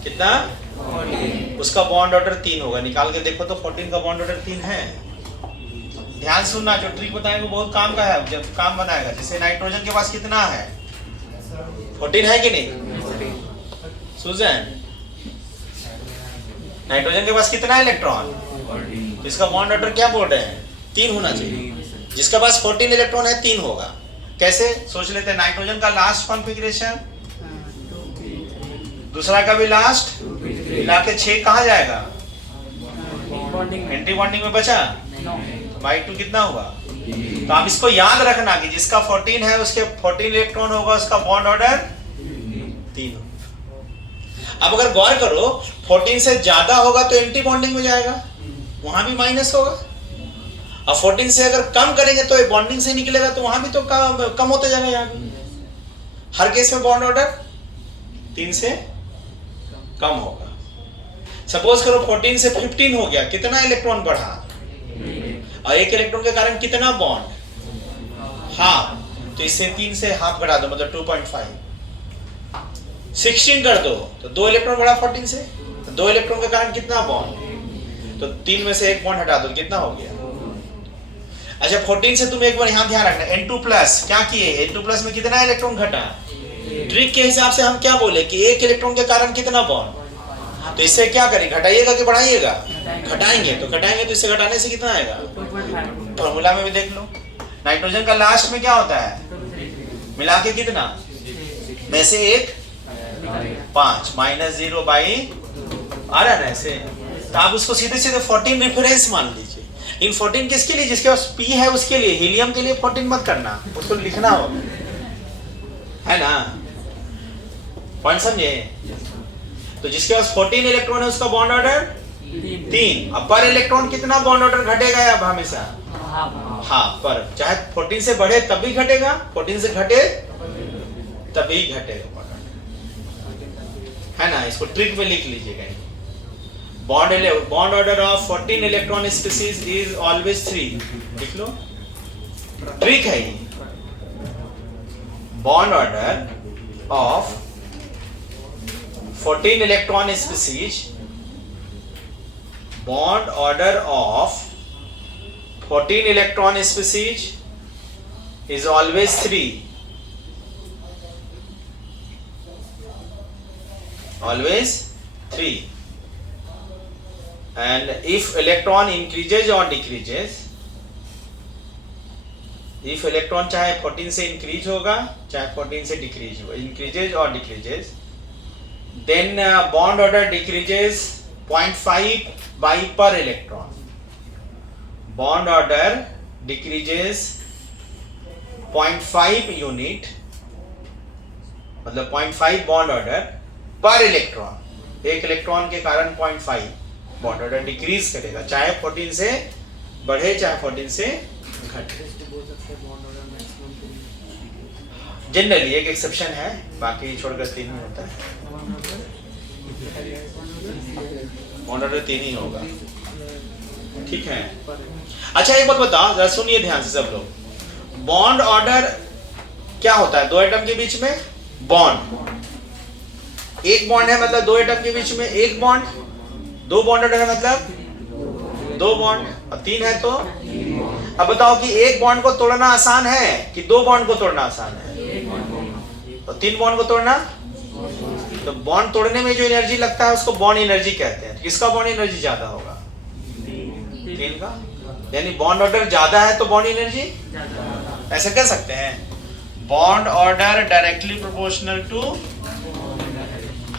कितना? 14, उसका बॉन्ड ऑर्डर 3 होगा। निकाल के देखो तो 14 का बॉन्ड ऑर्डर 3 है। ध्यान सुनना, जो ट्रिक बताएंगे वो बहुत काम का है, जब काम बनाएगा। जैसे नाइट्रोजन के पास कितना है? 14 है कि नहीं? सुजन, नाइट्रोजन के पास कितना इलेक्ट्रॉन? इसका बॉन्ड ऑर्डर क्या बोल रहे हैं? 3 होना चाहिए। जिसके पास 14 इलेक्ट्रॉन है 3 होगा। कैसे सोच लेते हैं? नाइट्रोजन का लास्ट कॉन्फ़िगरेशन, दूसरा का भी लास्ट, मिला के 6 कहाँ जाएगा? एंटी बॉन्डिंग में बचा, बाई 2 कितना हुआ? तो आप इसको याद रखना कि जिसका 14 है उसके 14 इलेक्ट्रॉन होगा, उसका बॉन्ड ऑर्डर 3 होगा। अब अगर गौर करो, 14 से ज्यादा होगा तो एंटी बॉन्डिंग में जाएगा, वहां भी माइनस होगा। और 14 से अगर कम करेंगे तो बॉन्डिंग से निकलेगा, तो वहां भी तो कम होता जाएगा। यहाँ भी हर केस में बॉन्ड ऑर्डर 3 से कम होगा। सपोज करो 14 से 15 हो गया, कितना इलेक्ट्रॉन बढ़ा? और 1 इलेक्ट्रॉन के कारण कितना बॉन्ड? हाफ। तो इससे 3 से हाफ बढ़ा दो, मतलब 2.5। 16 कर दो तो 2 इलेक्ट्रॉन बढ़ा 14 से, तो 2 इलेक्ट्रॉन के कारण कितना बॉन्ड? तो 3 में से 1 बॉन्ड हटा दो, कितना हो गया? अच्छा, 14 से तुम एक बार यहाँ ध्यान रखना, N2+ क्या किए? N2+ में कितना इलेक्ट्रॉन घटा? ट्रिक के हिसाब से हम क्या बोले कि 1 इलेक्ट्रॉन के कारण कितना बॉन्ड? तो इससे क्या करें? घटाइएगा कि बढ़ाइएगा? घटाएंगे। तो घटाएंगे तो इससे घटाने से कितना आएगा? फॉर्मूला में भी देख लो, नाइट्रोजन का लास्ट में क्या होता है? मिला के कितना? में से 1 5 -0 बाई आ रहा है ना ऐसे। तो आप उसको सीधे सीधे 14 रेफरेंस मान लीजिए। इन 14 किसके लिए? जिसके पास P है उसके लिए। हीलियम के लिए 14 मत करना, उसको लिखना हो, है ना? पॉइंट समझे? तो जिसके पास 14 इलेक्ट्रॉन है उसका बॉन्ड ऑर्डर 3। अब पर इलेक्ट्रॉन कितना बॉन्ड ऑर्डर घटेगा? अब हमेशा हाफ पर, चाहे 14 से बढ़े तब भी घटेगा, 14 से घटे तभी घटेगा, है ना? इसको ट्रिक में लिख लीजिएगा। Bond order of 14 electron species is always 3। लिख लो, ट्रिक है ये। Bond order of 14 electron species, bond order of 14 electron species is always 3. Always 3. And if electron increases or decreases, if electron चाहे 14 से इंक्रीज होगा चाहे 14 से डिक्रीज होगा, इंक्रीजेज और decreases, then bond order decreases 0.5 by per electron. Bond order decreases 0.5 unit, मतलब 0.5 बॉन्ड ऑर्डर पर इलेक्ट्रॉन. एक इलेक्ट्रॉन के कारण 0.5 बॉन्ड ऑर्डर डिक्रीज करेगा, चाहे 14 से बढ़े चाहे 14 से घटे. जनरली एक एक्सेप्शन है, बाकी छोड़कर 3 ही होता है. बॉन्ड ऑर्डर 3 ही होगा. ठीक है. अच्छा एक बात बताओ, जरा सुनिए ध्यान से सब लोग. बॉन्ड ऑर्डर क्या होता है? दो एटम के बीच में बॉन्ड. एक बॉन्ड है मतलब दो एटम के बीच में एक बॉन्ड. दो बॉन्ड ऑर्डर है मतलब दो बॉन्ड. और 3 है तो अब बताओ कि एक बॉन्ड को तोड़ना आसान है कि दो बॉन्ड को तोड़ना आसान है? और 3 बॉन्ड को तोड़ना. तो बॉन्ड तोड़ने में जो एनर्जी लगता है उसको बॉन्ड एनर्जी कहते हैं. किसका बॉन्ड एनर्जी ज्यादा होगा? 3 का. यानी बॉन्ड ऑर्डर ज्यादा है तो बॉन्ड एनर्जी ऐसे कह सकते हैं. Bond order directly proportional to,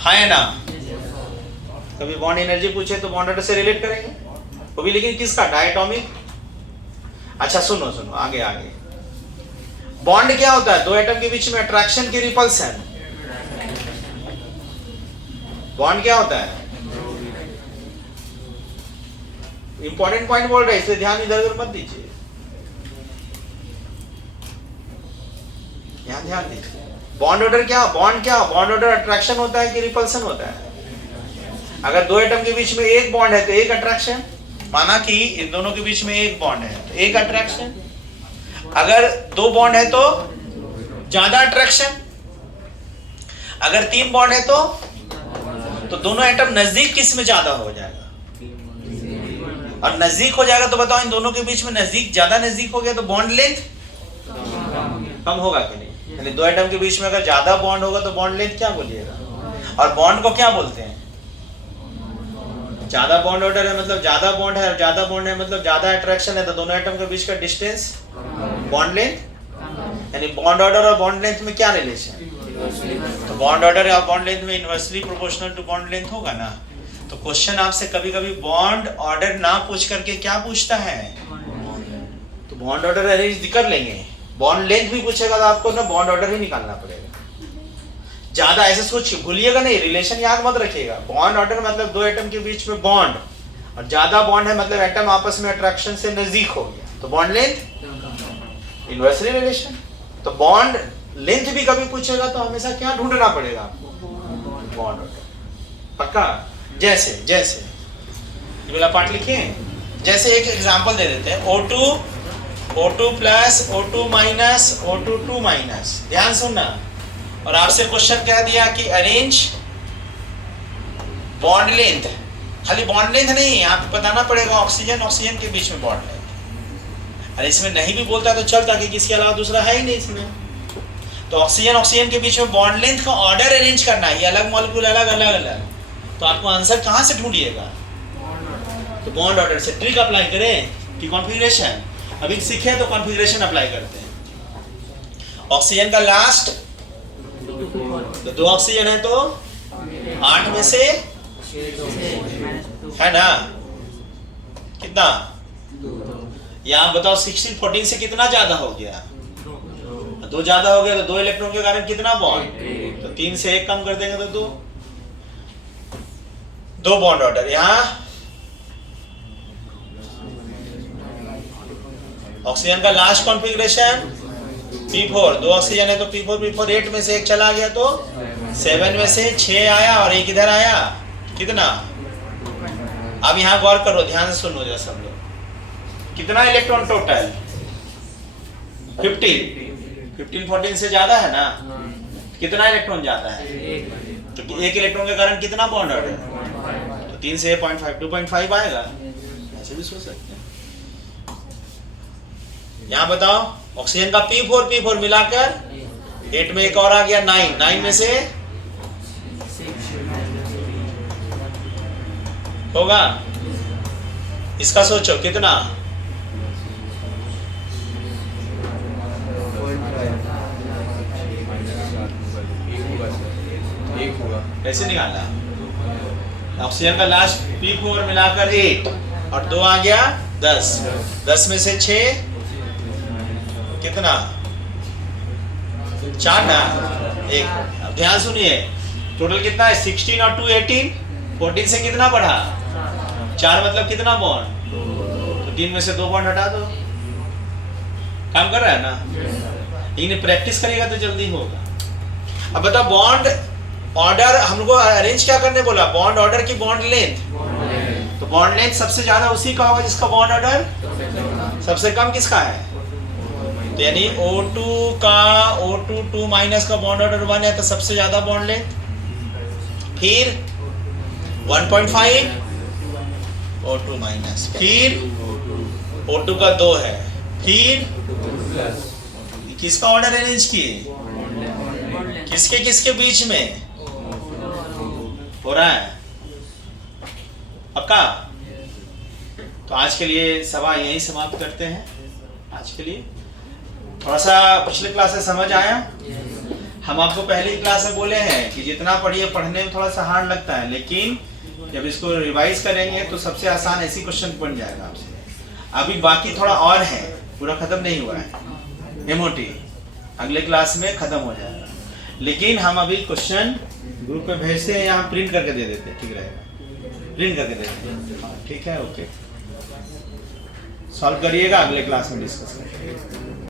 है ना. कभी बॉन्ड एनर्जी पूछे तो बॉन्ड ऑर्डर से रिलेट करेंगे वो भी, लेकिन किसका? डायटोमिक. अच्छा सुनो सुनो आगे आगे. बॉन्ड क्या होता है? दो एटम के बीच में अट्रैक्शन की रिपल्सन. बॉन्ड क्या होता है? इंपॉर्टेंट पॉइंट बोल रहे हैं, इसलिए ध्यान इधर उधर मत दीजिए. यहां ध्यान दीजिए. बॉन्ड ऑर्डर क्या? बॉन्ड क्या? बॉन्ड ऑर्डर अट्रैक्शन होता है कि रिपल्सन होता है? अगर दो एटम के बीच में एक बॉन्ड है तो एक अट्रैक्शन. माना कि इन दोनों के बीच में एक बॉन्ड है तो एक अट्रैक्शन. अगर दो बॉन्ड है तो ज्यादा अट्रैक्शन. अगर 3 बॉन्ड है तो दोनों एटम नजदीक किस में ज्यादा हो जाएगा? और नजदीक हो जाएगा तो बताओ इन दोनों के बीच में नजदीक, ज्यादा नजदीक हो गया तो बॉन्ड लेंथ कम होगा कि नहीं? यानी दो एटम के बीच में अगर ज्यादा बॉन्ड होगा तो बॉन्ड लेंथ क्या बोलिएगा? और बॉन्ड को क्या बोलते हैं? ज्यादा बॉन्ड ऑर्डर है मतलब ज्यादा बॉन्ड है, और ज्यादा बॉन्ड है मतलब ज्यादा अट्रैक्शन है, तो दोनों एटम के बीच का डिस्टेंस बॉन्ड लेंथ. यानी बॉन्ड ऑर्डर और बॉन्ड लेंथ में क्या रिलेशन? तो बॉन्ड ऑर्डर और बॉन्ड लेंथ में inversely proportional to bond length होगा ना. तो क्वेश्चन आपसे कभी कभी बॉन्ड ऑर्डर ना पूछ करके क्या पूछता है? तो बॉन्ड ऑर्डर अरेंज कर लेंगे. बॉन्ड लेंथ भी पूछेगा तो आपको ना बॉन्ड ऑर्डर ही निकालना पड़ेगा. ज्यादा ऐसे सोच भूलिएगा नहीं, रिलेशन याद मत रखिएगा. बॉन्ड ऑर्डर मतलब दो एटम के बीच में बॉन्ड, और ज्यादा बॉन्ड है मतलब एटम आपस में अट्रैक्शन से नजदीक हो गया तो बॉन्ड लेंथ इनवर्सली रिलेशन. तो बॉन्ड लेंथ भी कभी पूछेगा तो हमेशा क्या ढूंढना पड़ेगा आपको? Bond order. पक्का? जैसे जैसे ये वाला पार्ट लिखे. जैसे एक एग्जांपल दे देते हैं. O2 plus O2 minus O2 2 minus. ध्यान सुनना. और आपसे क्वेश्चन कह दिया कि अरेंज बॉन्ड लेंथ. खाली बॉन्ड लेंथ नहीं, आपको बताना पड़ेगा ऑक्सीजन ऑक्सीजन के बीच में बॉन्ड लेंथ. अरे इसमें नहीं भी बोलता तो चलता कि किसके अलावा दूसरा है ही नहीं इसमें. तो ऑक्सीजन ऑक्सीजन के बीच में बॉन्ड लेंथ का ऑर्डर अरेंज करना है. ये अलग मॉलिक्यूल अलग अलग अलग. तो आपको आंसर कहां से ढूंढिएगा? तो बॉन्ड ऑर्डर से. ट्रिक अप्लाई करें कि कॉन्फ़िगरेशन. अभी सीखे तो कॉन्फ़िगरेशन अप्लाई करते हैं. ऑक्सीजन का लास्ट तो 2 ऑक्सीजन है तो 8 में से है ना कितना? यहाँ बताओ 16 14 से कितना ज्यादा हो गया? 2 ज्यादा हो गया तो 2 इलेक्ट्रॉन के कारण कितना बॉन्ड? तो 3 से 1 कम कर देंगे तो 2 बॉन्ड ऑर्डर. यहाँ ऑक्सीजन का लास्ट कॉन्फ़िगरेशन P4. 2 ऑक्सीजन है तो P4 8 में से 1 चला गया तो 7 में से 6 आया और 1 इधर आया. कितना? अब यहाँ गौर करो, ध्यान से सुनो जरा सब लोग. कितना इलेक्ट्रॉन टोटल? 15 14 से ज्यादा है ना. कितना इलेक्ट्रॉन जाता है? तो 1 इलेक्ट्रॉन के कारण कितना बॉन्ड ऑर्डर? तो 3 से 0.5 2.5 आएगा. ऐसे भी सोच सकते हैं. यहाँ बताओ ऑक्सीजन का P4 मिलाकर 8 में 1 और आ गया 9 में से होगा. इसका सोचो कितना? कैसे निकाला? ऑक्सीजन का लास्ट P4 मिलाकर 8 और 2 आ गया 10। 10 में से 6 कितना? 4 ना? एक। अब ध्यान सुनिए, टोटल कितना है? 16 और 2 18। 14 से कितना बढ़ा? 4 मतलब कितना बॉन्ड? तो 3 में से 2 बॉन्ड हटा दो। काम कर रहा है ना? इन्हें प्रैक्टिस करेगा तो जल्दी होगा। अब बताओ, बॉन्ड ऑर्डर हमको अरेंज क्या करने बोला? बॉन्ड ऑर्डर की बॉन्ड लेंथ। तो बॉन्ड लेंथ सबसे ज्यादा उसी का होगा जिसका बॉन्ड ऑर्डर सबसे कम किसका है? तो यानी O2 का O2 2 माइनस का बॉन्ड ऑर्डर 1 है, तो सबसे ज्यादा बॉन्ड लेंथ। फिर 1.5 O2 माइनस, फिर O2 का 2 है, फिर किसका ऑर्डर अरेंज किए? किसके किसके बीच में हो रहा है? पक्का? तो आज के लिए सभा यही समाप्त करते हैं। आज के लिए थोड़ा सा पिछले क्लास से समझ आया? हम आपको पहली क्लास में बोले हैं कि जितना पढ़िए, पढ़ने में थोड़ा सा हार्ड लगता है, लेकिन जब इसको रिवाइज करेंगे तो सबसे आसान ऐसी क्वेश्चन बन जाएगा आपसे। अभी बाकी थोड़ा और है, पूरा खत्म नहीं हुआ है। एमओटी अगले क्लास में खत्म हो जाएगा, लेकिन हम अभी क्वेश्चन ग्रुप पे भेजते हैं, यहाँ प्रिंट करके दे देते हैं। ठीक रहेगा, प्रिंट करके दे देते हैं। ठीक है, ओके। सॉल्व करिएगा, अगले क्लास में डिस्कस करेंगे।